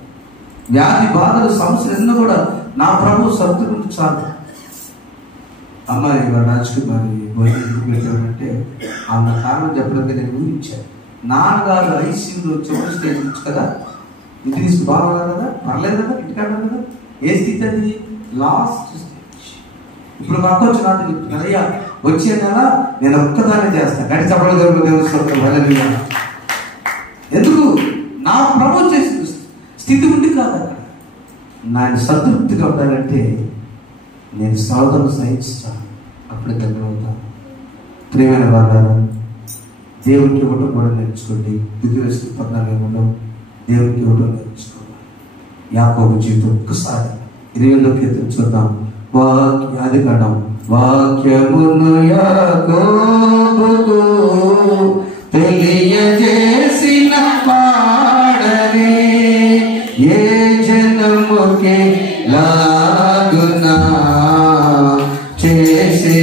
వ్యాధి బాధలు సమస్యలు ఎన్నో కూడా నా ప్రభు సంతృప్తి చాలు. అమ్మాయి రాజకుమారి భోజనం పెట్టామంటే ఆమె కారణం చెప్పడానికి నేను ఊహించాను. నాన్నగారు ఐసీయూలో చివరి స్టేజ్ నుంచి కదా, ఇంటి తీసుకు బాగున్నారు కదా, పర్లేదు కదా, ఇంటికాడ కదా. ఏ స్థితి అది? Last stage. ఇప్పుడు మా అక్క వచ్చి నాతో చెప్తున్నారు, అయ్యా వచ్చే నెల నేను ఒక్కదాన్ని చేస్తాను. గడి చెప్పడం దేవుని. ఎందుకు? నా ప్రభు చేసిన స్థితి ఉంది కాదు. అక్కడ నేను సంతృప్తిగా ఉండాలంటే నేను సాధన సహిస్తాను. అప్పుడు ధన్యవాదాలు. ప్రియమైన వాళ్ళారా, దేవునికి ఇవ్వడం కూడా నేర్చుకోండి. 14:14 దేవునికి ఇవ్వడం నేర్చుకోవాలి. యాకోబు జీవితం ఒక్కసారి 20వ కీర్తన చూద్దాం. అది కడం వాక్యమును యాకోబుకు తెలియజేసిన పాడని ఏ జనముకే లాగునా చేసి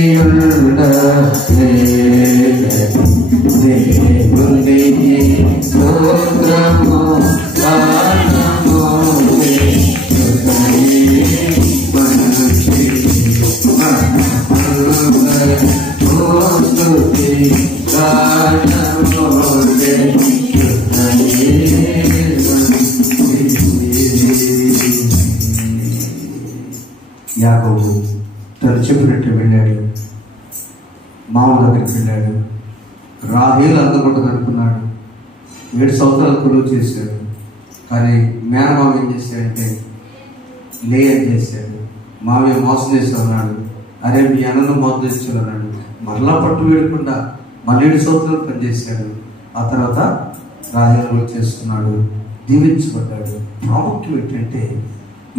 యాకోబు తను చెప్పినట్టు వెళ్ళాడు. మామ దగ్గరికి వెళ్ళాడు. రాహేలు అందకుండా అనుకున్నాడు. 7 సంవత్సరాలు కొలువు చేశాడు. కానీ మేనమామ ఏం చేశాడంటే లేయర్ చేశాడు. మామయ్య మోసం చేసి అన్నాడు. అరే మీ అన్నను మోసం చేసి అన్నాడు. మరలా పట్టు వేయకుండా మళ్ళీ 7 సంవత్సరాలు పనిచేశాడు. ఆ తర్వాత రాహేలు కూడా చేసుకున్నాడు. దీవించబడ్డాడు. ప్రాముఖ్యం ఏంటంటే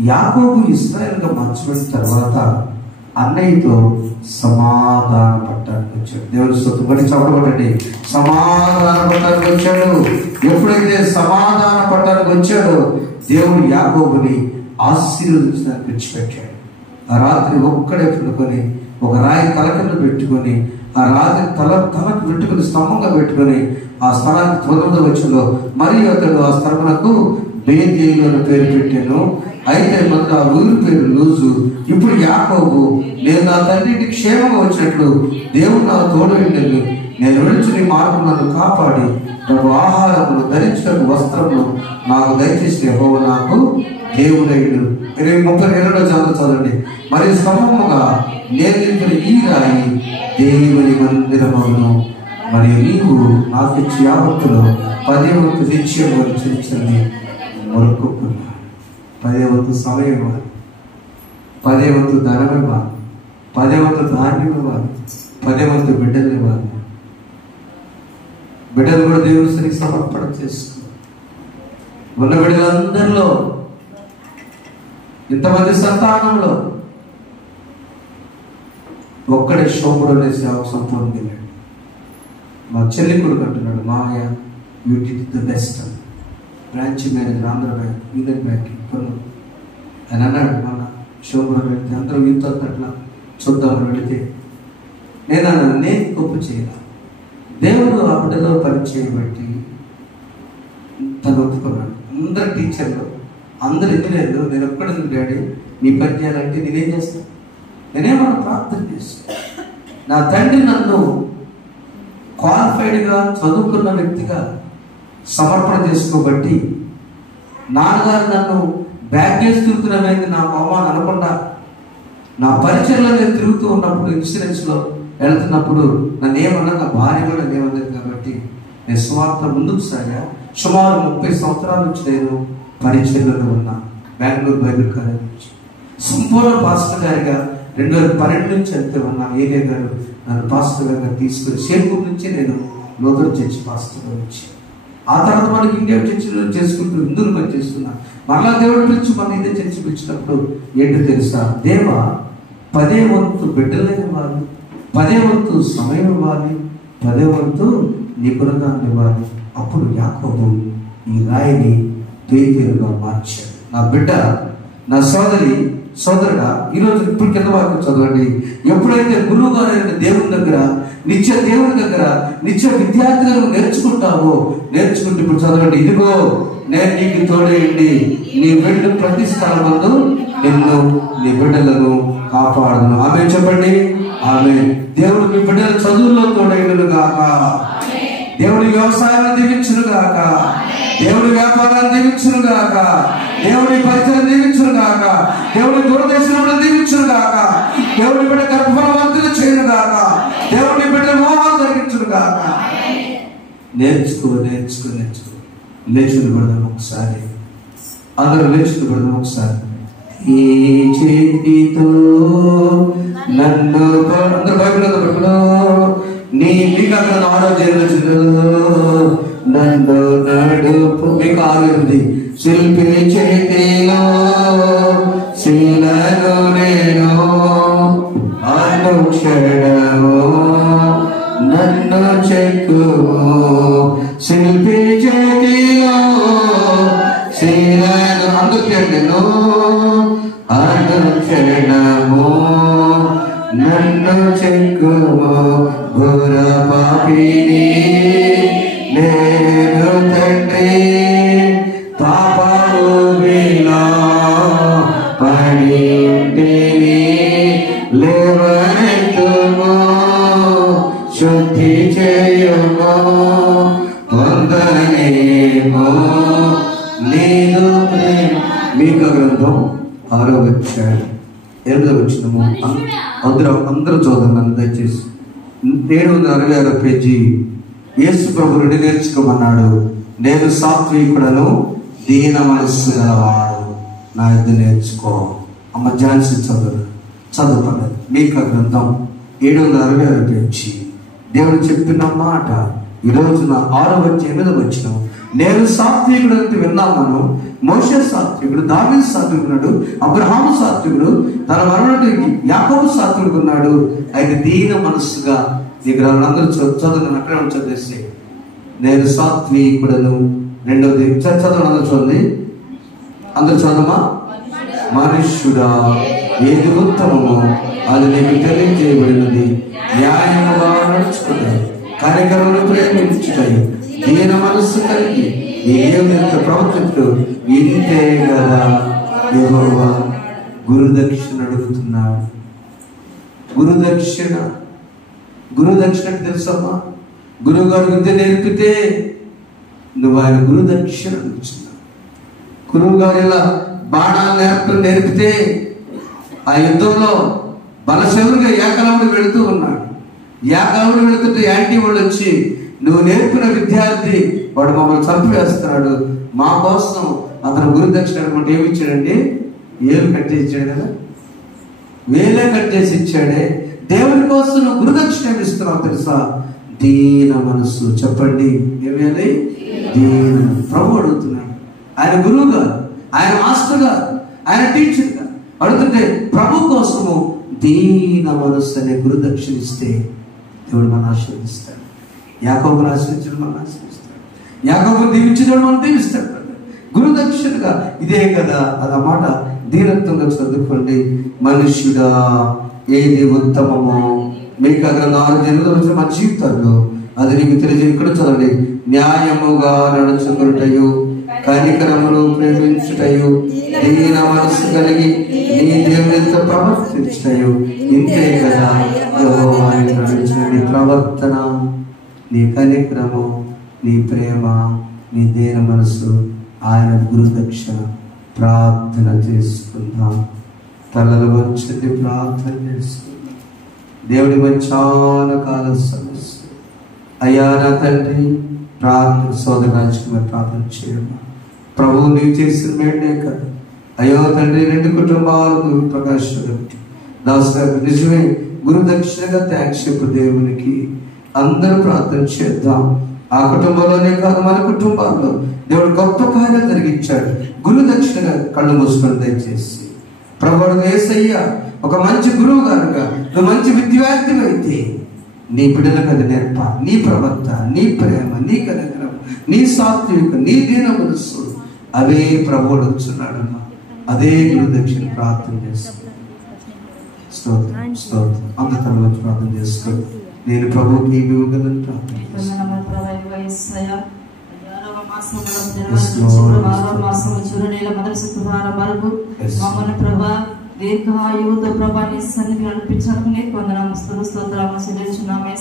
యాకోబు ఇశ్రాయేలుగా మార్చబడిన తర్వాత అన్నయ్యతో సమాధాన పట్టడానికి వచ్చాడు. దేవుని స్తోత్రం. బట్టి చెప్పబడండి. సమాధాన పట్టడానికి వచ్చాడు. ఎప్పుడైతే సమాధాన పట్టడానికి వచ్చాడో దేవుడు యాకోబుని ఆశీర్వదించడానికి విడిచిపెట్టాడు. ఆ రాత్రి ఒక్కడే పడుకొని ఒక రాయి తలకింద పెట్టుకొని ఆ రాత్రి తలకు పెట్టుకుని స్తంభంగా పెట్టుకొని ఆ స్థలానికి 9వ వచనంలో మరియు అతడు ఆ స్థలమునకు బేతేలు అని పేరు పెట్టాను. అయితే మొదట ఆ ఊరి పేరు లూజు. ఇప్పుడు యాకోబు నేను నా తండ్రికి క్షేమంగా వచ్చినట్లు దేవుడు నాకు తోడు ఉండేది. నేను విడిచి నీ మార్పు నన్ను కాపాడి నాకు ఆహారములు ధరించడానికి వస్త్రములు నాకు దయచేసి యెహోవా నాకు దేవుడైడు. 32వ చదవండి. మరియు స్తంభముగా నేను ఈ రాయి దేవుని మందిరమును మరియు నీవు నాకు ఇచ్చి యావత్తులో 10వ వంతు నిత్యం చర్చని మొరుకున్నా. 10వ వంతు సమయం ఇవ్వాలి, 10వ వంతు ధనం ఇవ్వాలి, 10వ వంతు ధాన్యం ఇవ్వాలి, 10వ వంతు బిడ్డలు ఇవ్వాలి. బిడ్డలు కూడా దేవుని సరికి సమర్పణ చేసుకో. ఉన్న బిడ్డలందరిలో ఇంతమంది సంతానంలో ఒక్కడే శోభుడు అనే సేవకు సంపూర్ణ వెళ్ళాడు. మా చెల్లి కొడుకు అంటున్నాడు, మామయ్య యూ డిడ్ ద బెస్ట్ అని. Branch manager Andhra bank, union bank కొను అని అన్నాడు. మన శోభుడు వెళితే అందరూ ఇంత అట్లా చూద్దామని వెళితే నేను అన్నాను, నేను గొప్ప చేయాలి. దేవుడు ఆ బిడ్డలో పని చేయబట్టి తను ఒప్పుకున్నాడు. అందరు టీచర్లు, అందరు ఇంజనీర్లు, నేను ఒక్కడే డాడీ నీ పని చేయాలంటే నేనేం చేస్తాను? నేనేమన్నా ప్రార్థన చేస్తాను. నా తండ్రి నన్ను క్వాలిఫైడ్గా చదువుకున్న వ్యక్తిగా సమర్పణ చేసుకోబట్టి నాన్నగారు నన్ను బ్యాగేజ్ తిరుగుతున్నమైంది నాకు అవమానం అనకుండా నా పరిచయంలో నేను తిరుగుతూ ఉన్నప్పుడు ఇన్సూరెన్స్లో వెళ్తున్నప్పుడు నన్ను ఏమన్నా నా భార్య కూడా ఏమన్నది కాబట్టి నేను సుమార్త ముందుకు సాగా. సుమారు 30 సంవత్సరాల నుంచి నేను పరిచయంలో ఉన్నా. బెంగళూరు బైబిల్ కాలేజ్ నుంచి సంపూర్ణ పాస్టర్ గారిగా 2012 నుంచి వెళ్తే ఉన్న ఏరియా గారు నన్ను పాస్టర్ గారిగా తీసుకుని షేర్పూర్ నుంచి నేను లోదర్ చర్చి పాస్టర్గా వచ్చి ఆ తర్వాత మనకి ఇండియా చర్చిలో చేసుకుంటూ హిందువులు పని చేస్తున్నా. మరలా దేవుడు పిలిచి మన ఇదే చర్చి పిలిచినప్పుడు ఏంటో తెలుసా, దేవా 10వ వంతు బిడ్డలైన ఇవ్వాలి, 10వ వంతు సమయం ఇవ్వాలి, 10వ వంతు నీ గుణగాన్ని ఇవ్వాలి. అప్పుడు యాకోబు ఈ రాయిని పేతురుగా మార్చాడు. నా బిడ్డ, నా సోదరుడా, ఈరోజు ఇప్పుడు కింద వాక్యం చదవండి. ఎప్పుడైతే గురువు గారైన దేవుని దగ్గర, నిత్య దేవుని దగ్గర, నిత్య విద్యార్థులను నేర్చుకుంటావో, నేర్చుకుంటే ఇప్పుడు చదవండి, ఇదిగో నేను నీకు తోడేయండి, నీ బిడ్డ ప్రతి స్థలమందు నిన్ను నీ బిడ్డలను కాపాడును. ఆమె చెప్పండి, ఆమె. దేవుడు మీ బిడ్డల చదువుల్లో తోడేయును గాక, దేవుడి వ్యవసాయాన్ని దీవించును గాక, దేవుడి వ్యాపారాన్ని దీవించును గాక, దేవుడి పరిచయం దీవించును గాక, దేవుడి దూరదేశంలో దీవించును గాక, దేవుడి బిడ్డ గర్భఫలవంతులు చేయను గాక, దేవుడి బిడ్డ మోహాలు తగ్గించును గాక. నేర్చుకో. లేచుని పడదాం ఒకసారి, అందరూ లేచుని పడదాం ఒకసారి. ఈ చేతితో నన్ను అందరూ బైబిల్ మీకు అక్కడ 6వ నన్ను నడుపు. మీకు 6 శిల్పి చేతిలో శిలను నేను అనుక్షణము నన్ను చెక్కుము. శిల్పి చేతిలో శిలను అందుకెళ్ళను అనుక్షణము నన్ను చెక్కుము. ఘోర పాపిని నేను తండ్రి, పాపములో పడి ఉంటిని, లేవనెత్తుము, శుద్ధి చేయుము, పొందనేమో నీదు ప్రేమ. మీకా గ్రంథం 6వ అధ్యాయం 8వ వచనము. అందరూ చదవండి దయచేసి. 766 పేజీ. యేసు ప్రభువుని నేర్చుకోమన్నాడు. నేను సాత్వికుడను, దీన మనస్సు గలవాడు, నా యొద్ద నేర్చుకో. అమ్మ ఝాన్సీ చదువుకోలేదు. మీకా గ్రంథం 766 పేజీ. దేవుడు చెప్పిన మాట ఈరోజు నా 6వ అధ్యాయం 8వ వచనం. నేను సాత్వికుడు అంటే విన్నాం మనం. మోషే సాత్వికుడు, దావీదు సాత్వికుడు, అబ్రహాము సాత్వికుడు, తన మరణానికి యాకోబు సాత్వికుడు ఉన్నాడు. అయితే దీన మనస్సుగా దగ్గర అందరూ చదువు అక్కడ చదివేసి, నేను సాత్వికుడను. 2వది చదవండి, అందరూ చూడండి, అందరూ చదవమా. మనుష్యుడా, ఏది ఉత్తమమో అది నీకు తెలియజేయబడినది. న్యాయముగా నడుచుకుంటాయి, కనికరమును ప్రేమించుతాయి, దీన మనస్సు కలిగి ఎంత ప్రవర్తిస్తూ ఇంతే కదా. యెహోవా గురుదక్షిణ అడుగుతున్నాడు. గురుదక్షిణ తెలుసమ్మా. గురువు గారు విద్య నేర్పితే నువ్వు ఆయన గురుదక్షిణ అడుగుతున్నావు. గురువు గారు ఇలా బాణాలు నేర్పితే ఆ యుద్ధంలో బలశౌరుగా ఏకలవుడు వెళుతూ ఉన్నాడు. ఏకలవుడు వెళుతుంటే యాంటీ వాళ్ళు వచ్చి, నువ్వు నేర్పిన విద్యార్థి వాడు మమ్మల్ని చంపివేస్తున్నాడు, మా కోసం అతను గురుదక్షిణ అనుకుంటే ఏమి ఇచ్చాడండి? ఏలు కట్టేసి ఇచ్చాడు కదా, వేలే కట్టేసి ఇచ్చాడే. దేవుని కోసం నువ్వు గురుదక్షిణ ఇస్తున్నావు తెలుసా? దీన మనస్సు. చెప్పండి, ఏమేది? దీన. ప్రభు అడుగుతున్నాడు. ఆయన గురువు గారు, ఆయన మాస్టర్ గారు, ఆయన టీచర్ గారు అడుగుతుంటే ప్రభు కోసము దీన మనస్సు అనే గురుదక్షిణ ఇస్తే దేవుడు మనం ఆశీర్వదిస్తాడు. యాకోబును ఆశీర్వించడం మనం ఆశీర్విస్తాడు. యాకోబును దీవించడం మనం దీవిస్తాడు. గురుదక్షిణగా ఇదే కదా. అదన్నమాట. దీనత్వంగా చదువుకోండి. మనుష్యుడా, ఏది ఉత్తమమో మీకు అక్కడ 4 మన జీవితాల్లో అది నీకు తెలియజే. ఇక్కడ చదవండి. న్యాయముగా నడుచుకున్నటయు, కనికరమును ప్రేమించుటయు, దీన మనస్సు కలిగి నీ దేవునితో ప్రవర్తించుటయు, ఇంతే కదా. యెహోవాని నడిచిన నీ ప్రవర్తన, నీ కనికరము, నీ ప్రేమ, నీ దీన మనస్సు, ఆయన గురుదక్షిణ. ప్రార్థన చేసుకుందాం. తలలు వంచండి, ప్రార్థన చేసుకుందాం. దేవుడి మంచాన కాల సమస్య. అయ్యా నా తండ్రి, ప్రార్థన సోదరాజుకుని ప్రార్థన చేయమ్మా. ప్రభువు నీవు చేసిన మేడే కదా. అయ్యో తండ్రి, 2 కుటుంబాలకు ప్రకాశ్ దాస్ గారు నిజమే గురుదక్షిణగా థ్యాంక్స్ చెప్పు దేవునికి. అందరూ ప్రార్థన చేద్దాం. ఆ కుటుంబంలోనే కాదు, మన కుటుంబాల్లో దేవుడు గొప్ప కార్యాలు జరిగించాడు. గురుదక్షిణగా కళ్ళు మూసుకొని దయచేసి ప్రభువు యేసయ్య ఒక మంచి గురువు గారుగా, నువ్వు మంచి విద్యార్థి అయితే నీ బిడ్డలకు అది నేర్పాలి. నీ ప్రవర్తన, నీ ప్రేమ, నీ కనికరం, నీ సాత్విక, నీ దీన మనస్సు అవే ప్రభువుడు వచ్చున్నాడమ్మా. అదే గురు దక్షిణ ప్రార్థన చేస్తాను. స్తోత్రం స్తోత్రం. అందరిలో ప్రార్థన చేస్తూ నేను ప్రభువుకి ఇవ్వగలను ప్రార్థన చేస్తాను. దీర్ఘాయువుతో ప్రభా నీ సన్నిధి నడిపించడానికి నీకు వందనాలు, స్తోత్రాలు చెల్లించున్నామే.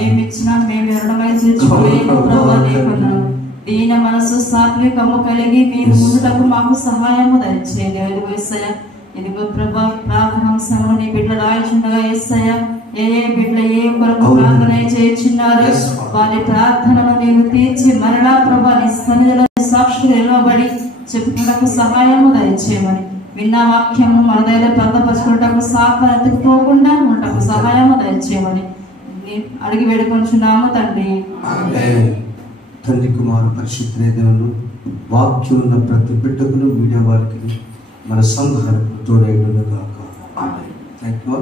ఏమి ఇచ్చినా మేము ఎరుడమై తీర్చుకోలేము ప్రభా. నీకు వందనాలు. దీన మనసు సాత్వికము కలిగి మీరు ముందుటకు మాకు సహాయము దయచేయలేదు యేసయ్య. ఇదిగో ప్రభా ప్రార్థనాంశంలో నీ బిడ్డ రాయిచుండగా యేసయ్య ఏ బిడ్డ ఏ కొరకు ప్రార్థన చేయుచున్నారు వారి ప్రార్థనను నీవు తీర్చి మరలా ప్రభా నీ సన్నిధిలో సాక్షులు నిలవబడి చెప్పుకున్నకు సహాయము దయచేయమని, విన్న వాక్యము మన దగ్గర భద్రపరచుకున్నటకు సాతాను ఎత్తుకుపోకుండా ఉండటకు సహాయము దయచేయమని అడిగి వేడుకొంచున్నాము తండ్రి. తండ్రి కుమారు పరిశుద్ధ దేవుడు వాక్యం ఉన్న ప్రతి బిడ్డకును మీడియా వారికి మన సంఘానికి తోడైన కాక. Thank you.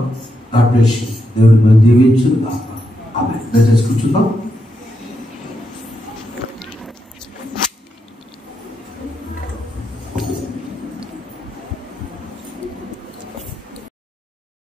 God bless you. దేవుడు మనం దీవించు కాక. ఆమేన్. దయచేసి కూర్చుందాం.